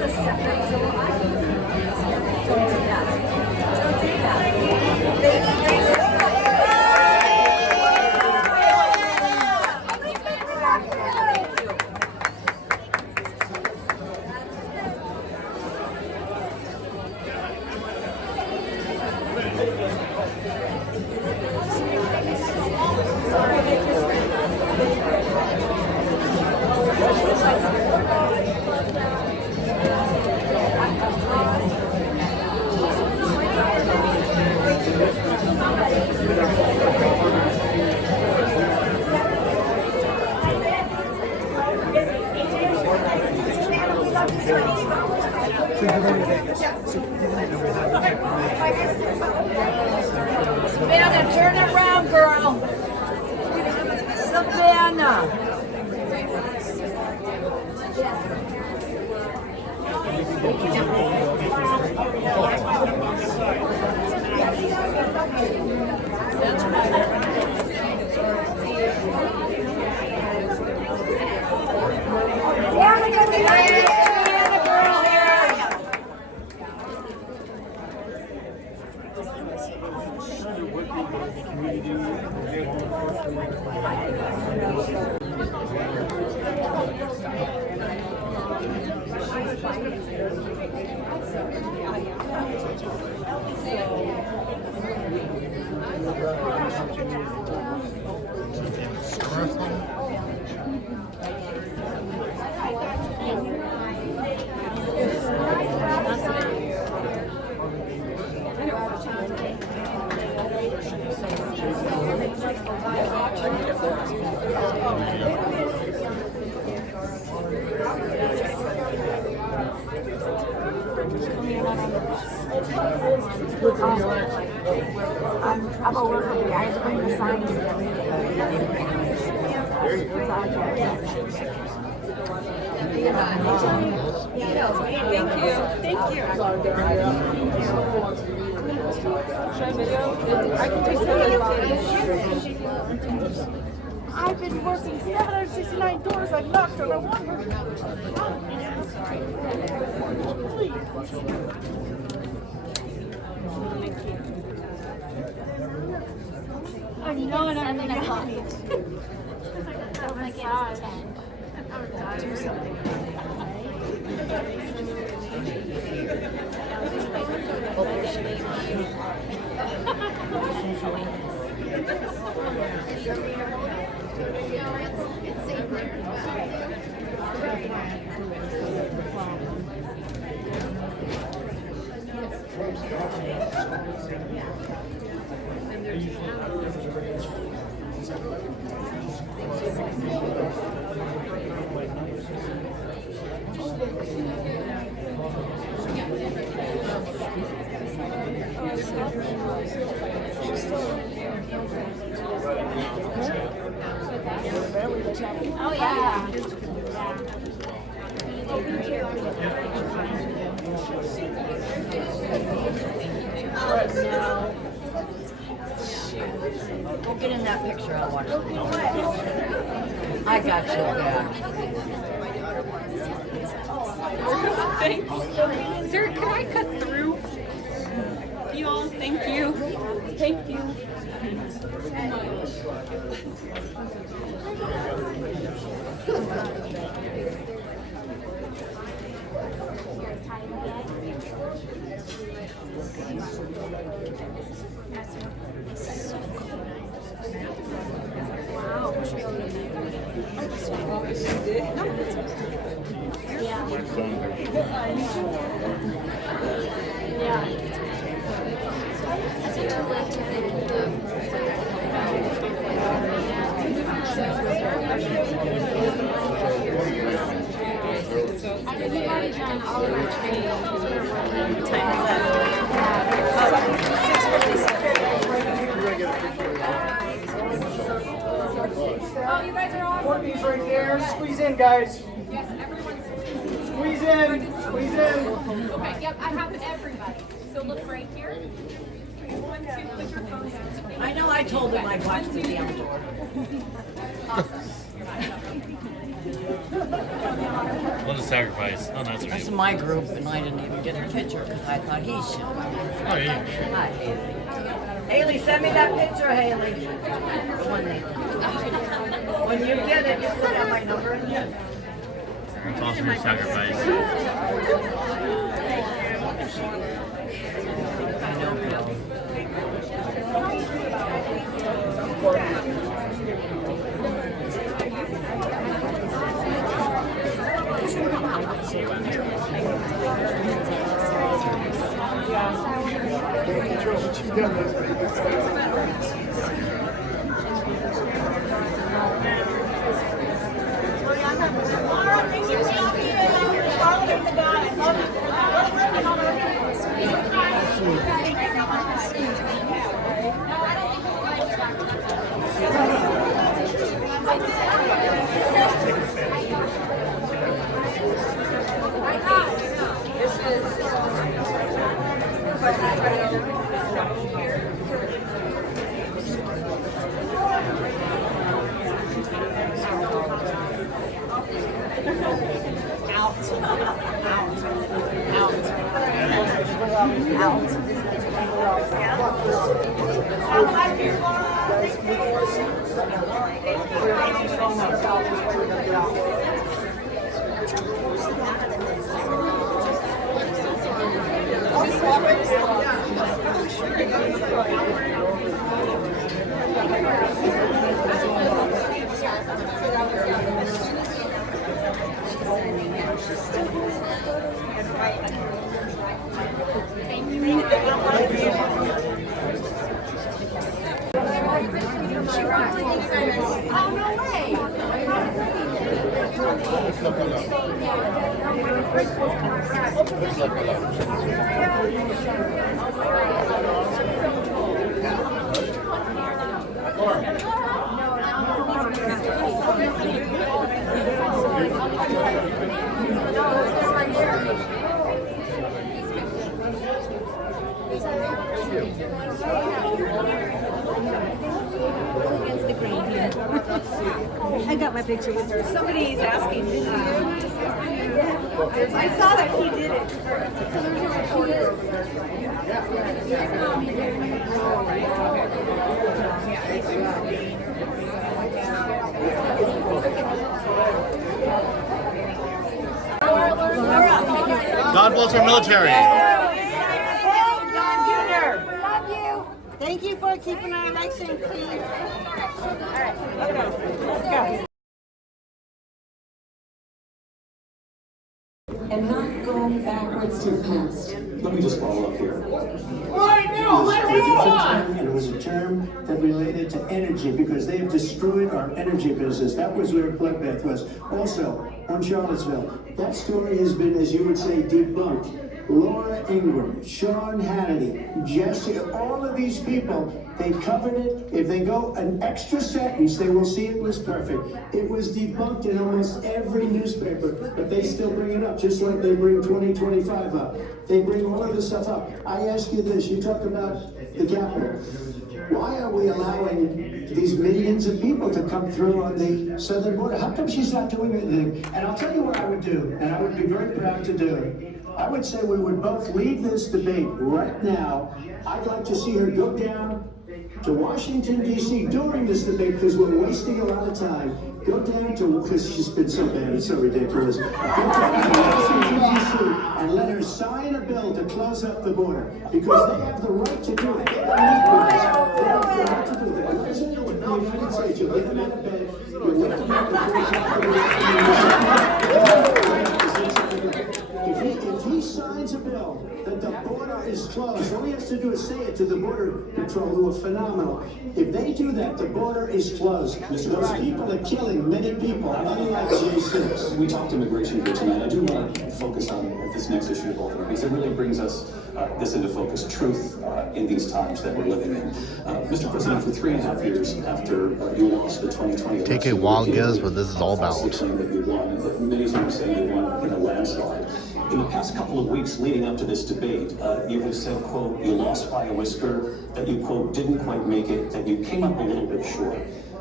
a separate Zillow item. Don't do that. Don't do that. Savannah, turn around, girl. Savannah. I'm a worker bee. I have to bring the signs and everything. Thank you. Thank you. Should I video? I can take I've been working 769 doors. I've knocked on a 100. I'm not 7 o'clock. Oh my God. Do something. It's safe there. Oh yeah. Go get in that picture. I'll watch it. I got you back. Thanks. Sir, can I cut through? You all, thank you. Thank you. Oh, you guys are awesome. Courtney's right there. Squeeze in, guys. Yes, everyone's. Squeeze in. Squeeze in. Okay, yep, I have everybody. So look right here. 1, 2, put your phone down. I know I told him I'd watch the damn door. Awesome. What a sacrifice. Oh, that's That's right. my group, and I didn't even get a picture because I thought he should. Oh, yeah. Hi, Haley. Haley, send me that picture, Haley. When you get it, you put down my number and get it. That's awesome, your sacrifice. I know, Bill. I got my picture with her. Somebody's asking. I saw that he did it. God bless our military. Don Jr. Love you. Thank you for keeping our election clean. All right, let's go. And not going backwards to the past. Let me just follow up here. Right now, let It was a different term, and it was a term that related to energy because they have destroyed our energy business. That was where Bloodbath was. Also, on Charlottesville, that story has been, as you would say, debunked. Laura Ingraham, Sean Hannity, Jesse, all of these people, they covered it. If they go an extra sentence, they will see it was perfect. It was debunked in almost every newspaper, but they still bring it up, just like they bring 2025 up. They bring all of this stuff up. I ask you this, you talk about the Capitol. Why are we allowing these millions of people to come through on the southern border? How come she's not doing anything? And I'll tell you what I would do, and I would be very proud to do. I would say we would both leave this debate right now. I'd like to see her go down to Washington, D.C. during this debate because we're wasting a lot of time. Go down to, because she's been so bad, it's so ridiculous. Go down to Washington, D.C. and let her sign a bill to close up the border because they have the right to do it. They don't need this. They have the right to do it. The President of the United States, you get them out of bed, you lift them up if he signs a bill that the border is closed, all he has to do is say it to the Border Patrol, who are phenomenal. If they do that, the border is closed. Those people are killing many people, unlike J6. We talked immigration here tonight. I do want to focus on this next issue both because it really brings us this into focus, truth in these times that we're living in. Mr. President, for 3.5 years after you lost the 2020 election, take a wild guess what this is all about. That you won, and many of you are saying you won in a landslide. In the past couple of weeks leading up to this debate, you have said, quote, you lost by a whisker, that you, quote, didn't quite make it, that you came up a little bit short.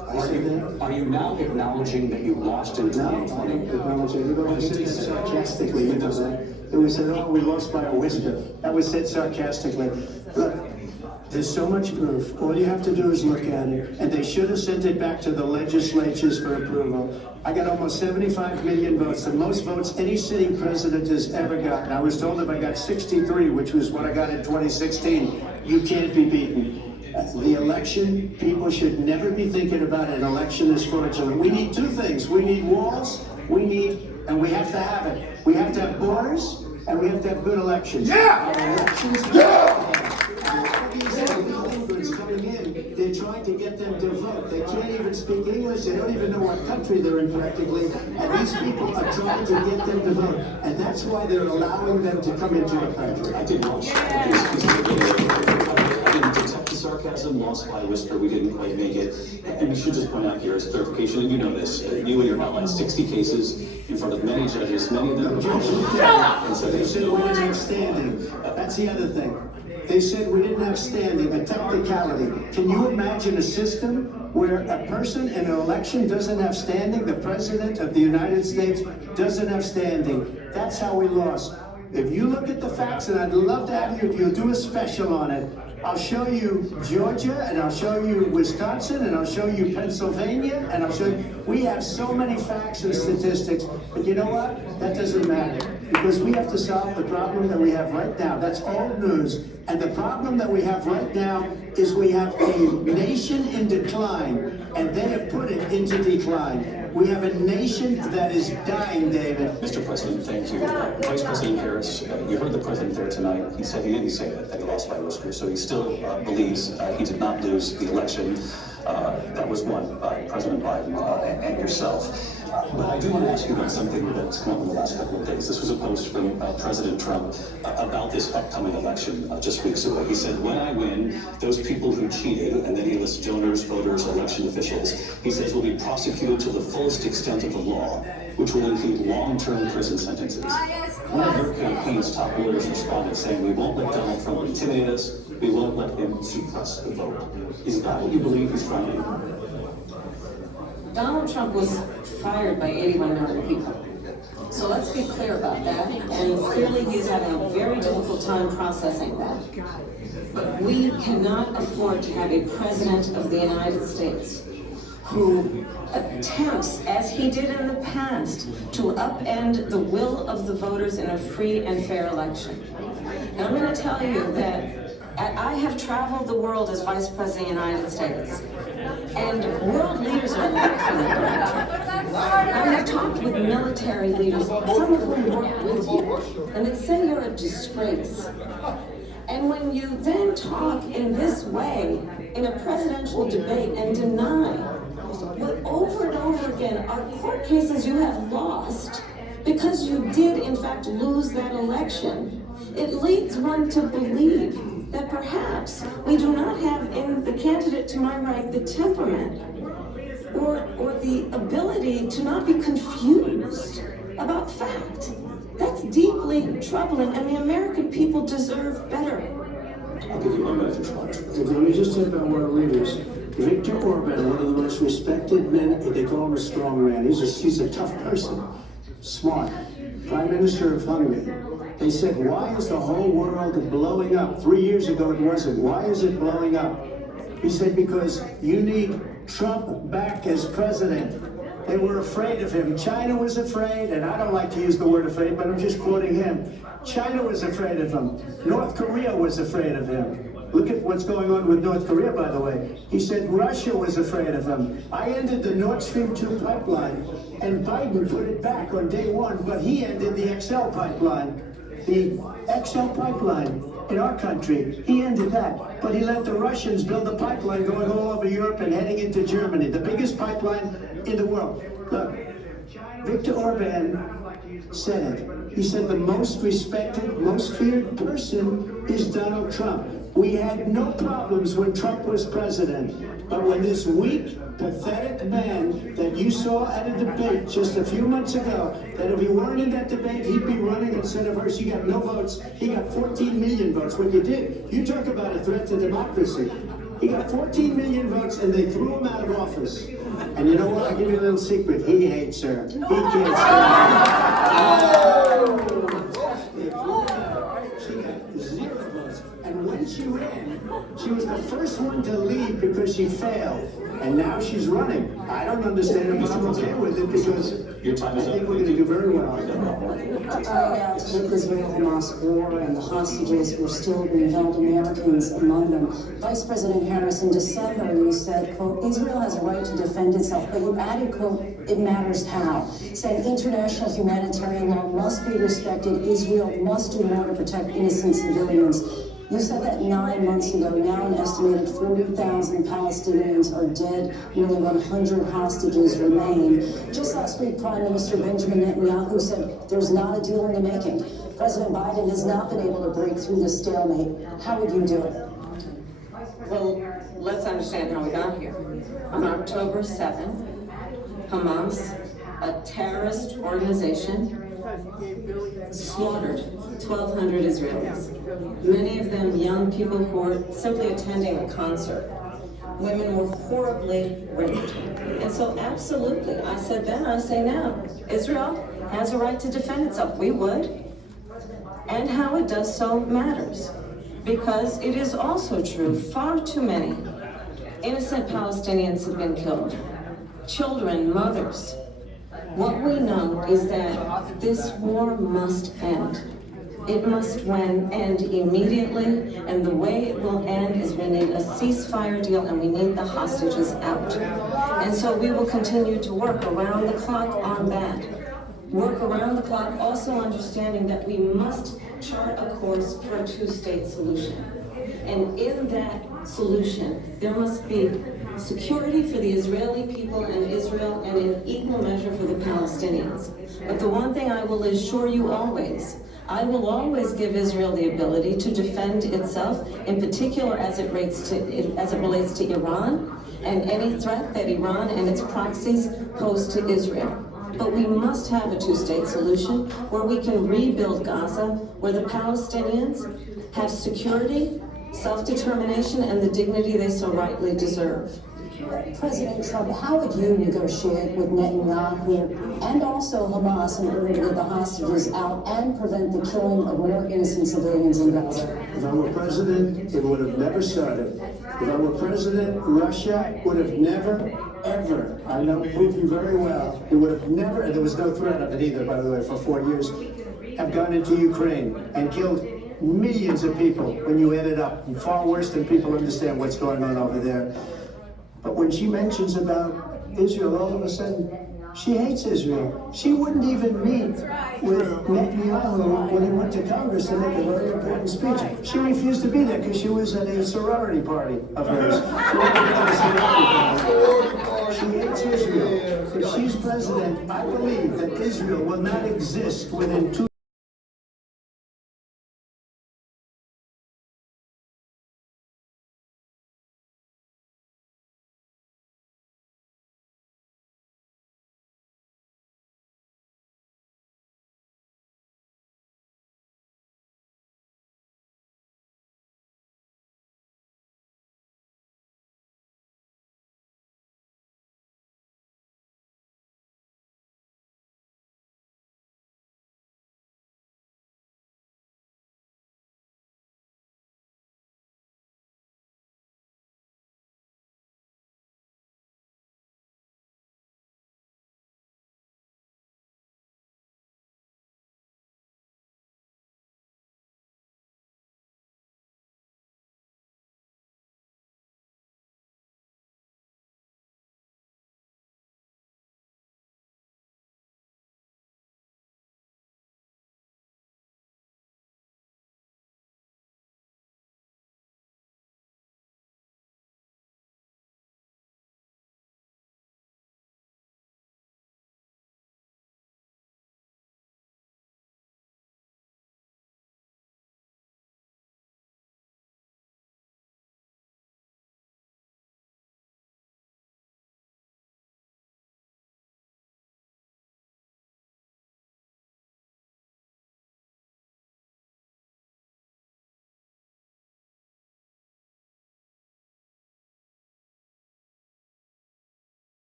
I said that. Are you now acknowledging that you lost in 2020? Acknowledge I said that sarcastically, you know that. It was said, oh, we lost by a whisper. That was said sarcastically. Look, there's so much proof. All you have to do is look at it. And they should have sent it back to the legislatures for approval. I got almost 75 million votes, the most votes any sitting president has ever gotten. I was told if I got 63, which was what I got in 2016, you can't be beaten. The election, people should never be thinking about an election as fraudulent. We need two things. We need walls, and we have to have it. We have to have borders, and we have to have good elections. Yeah! Elections. These immigrants coming in, they're trying to get them to vote. They can't even speak English. They don't even know what country they're in practically. And these people are trying to get them to vote. And that's why they're allowing them to come into the country. I didn't detect the sarcasm, lost by a whisper, we didn't quite make it. And we should just point out here as clarification, and you know this, you and your outline, 60 cases in front of many judges, many of them. And so they said we didn't have standing. That's the other thing. They said we didn't have standing, a technicality. Can you imagine a system where a person in an election doesn't have standing? The President of the United States doesn't have standing. That's how we lost. If you look at the facts, and I'd love to have you, if you'll do a special on it, I'll show you Georgia, and I'll show you Wisconsin, and I'll show you Pennsylvania, and I'll show you, we have so many facts and statistics, but you know what? That doesn't matter, because we have to solve the problem that we have right now. That's old news, and the problem that we have right now is we have a nation in decline, and they have put it into decline. We have a nation that is dying, David. Mr. President, thank you. Vice President Harris, you heard the President there tonight. He said he didn't say that he lost by a whisper, so he still believes he did not lose the election that was won by President Biden and yourself. But I do want to ask you about something that's come up in the last couple of days. This was a post from President Trump about this upcoming election just weeks ago. He said, when I win, those people who cheated, and then he lists donors, voters, election officials, he says will be prosecuted to the fullest extent of the law, which will include long-term prison sentences. One of your campaign's top lawyers responded saying, we won't let Donald Trump intimidate us, we won't let him suppress the vote. Is that what you believe he's trying to do? Donald Trump was fired by 81 million people. So let's be clear about that. And clearly he's having a very difficult time processing that. But we cannot afford to have a president of the United States who attempts, as he did in the past, to upend the will of the voters in a free and fair election. And I'm going to tell you that I have traveled the world as Vice President of the United States. And world leaders are laughing at Donald Trump. I have talked with military leaders, some of whom work with you, and they say you're a disgrace. And when you then talk in this way, in a presidential debate, and deny, over and over again, are court cases you have lost because you did, in fact, lose that election, it leads one to believe that perhaps we do not have in the candidate to my right the temperament or the ability to not be confused about fact. That's deeply troubling, and the American people deserve better. I'll give you one minute to respond. Let me just say about world leaders. Viktor Orban, one of the most respected men, they call him a strong man. He's a tough person, smart. Prime Minister of Hungary. They said, why is the whole world blowing up? 3 years ago it wasn't. Why is it blowing up? He said, because you need Trump back as president. They were afraid of him. China was afraid, and I don't like to use the word afraid, but I'm just quoting him. China was afraid of him. North Korea was afraid of him. Look at what's going on with North Korea, by the way. He said Russia was afraid of him. I ended the Nord Stream 2 pipeline, and Biden put it back on day one, but he ended the XL pipeline. The XL pipeline in our country, he ended that. But he let the Russians build a pipeline going all over Europe and heading into Germany, the biggest pipeline in the world. Look, Viktor Orban said it. He said the most respected, most feared person is Donald Trump. We had no problems when Trump was president. But when this weak, pathetic man that you saw at a debate just a few months ago, that if he weren't in that debate, he'd be running instead of hers. He got no votes. He got 14 million votes. What you did, you talk about a threat to democracy. He got 14 million votes and they threw him out of office. And you know what? I'll give you a little secret. He hates her. He can't stand her. She got 0 votes. And when she ran, she was the first one to leave because she failed. And now she's running. I don't understand it, but I'm okay with it because I think we're going to do very well. Out with Israel-Hamas war and the hostages were still being held, Americans among them. Vice President Harris, in December, you said, quote, Israel has a right to defend itself, but you added, quote, it matters how, saying international humanitarian law must be respected, Israel must do more to protect innocent civilians. You said that 9 months ago. Now an estimated 40,000 Palestinians are dead. Nearly 100 hostages remain. Just last week, Prime Minister Benjamin Netanyahu said there's not a deal in the making. President Biden has not been able to break through the stalemate. How would you do it? Well, let's understand how we got here. On October 7th, Hamas, a terrorist organization, slaughtered 1,200 Israelis. Many of them young people who were simply attending a concert. Women were horribly raped. And so absolutely, I said then, I say now, Israel has a right to defend itself. We would. And how it does so matters. Because it is also true, far too many innocent Palestinians have been killed. Children, mothers. What we know is that this war must end. It must end immediately, and the way it will end is we need a ceasefire deal and we need the hostages out. And so we will continue to work around the clock on that. Work around the clock, also understanding that we must chart a course for a two-state solution. And in that solution, there must be security for the Israeli people and Israel, and in equal measure for the Palestinians. But the one thing I will assure you always, I will always give Israel the ability to defend itself, in particular as it relates to Iran and any threat that Iran and its proxies pose to Israel. But we must have a two-state solution where we can rebuild Gaza, where the Palestinians have security, self-determination, and the dignity they so rightly deserve. President Trump, how would you negotiate with Netanyahu and also Hamas in order to get the hostages out and prevent the killing of more innocent civilians in Gaza? If I were president, it would have never started. If I were president, Russia would have never, ever, I know Putin very well, it would have never, and there was no threat of it either, by the way, for 4 years, have gone into Ukraine and killed millions of people when you add it up, and far worse than people understand what's going on over there. But when she mentions about Israel, all of a sudden, she hates Israel. She wouldn't even meet with Netanyahu when he went to Congress to make a very important speech. She refused to be there because she was at a sorority party of hers. She hates Israel. If she's president, I believe that Israel will not exist within 2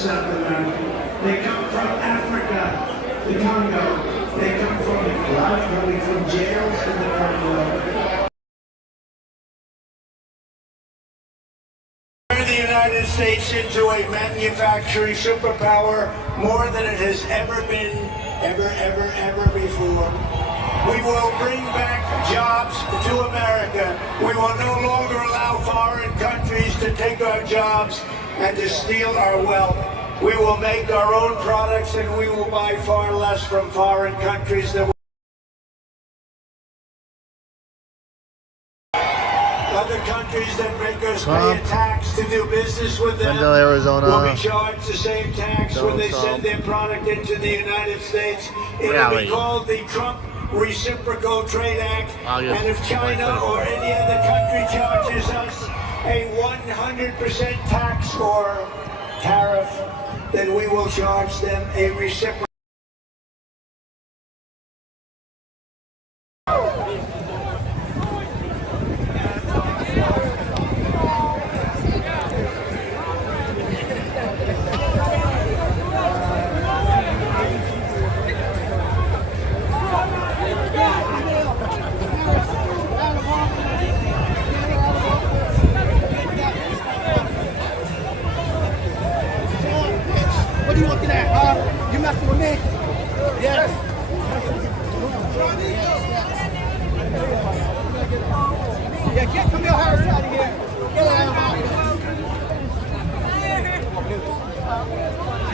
South America. They come from Africa, the Congo. They come from a lot coming from jails in the Congo. Turn the United States into a manufacturing superpower more than it has ever been, ever before. We will bring back jobs to America. We will no longer allow foreign countries to take our jobs and to steal our wealth. We will make our own products and we will buy far less from foreign countries than other countries that make us pay a tax to do business with them. Glendale, Arizona. Will be charged the same tax when they send their product into the United States. It will be called the Trump Reciprocal Trade Act. And if China or any other country charges us a 100% tax or tariff, then we will charge them a reciprocal. What are you looking at? You messing with me? Yes. Yeah, get Camille Harris out of here. Get her out of here.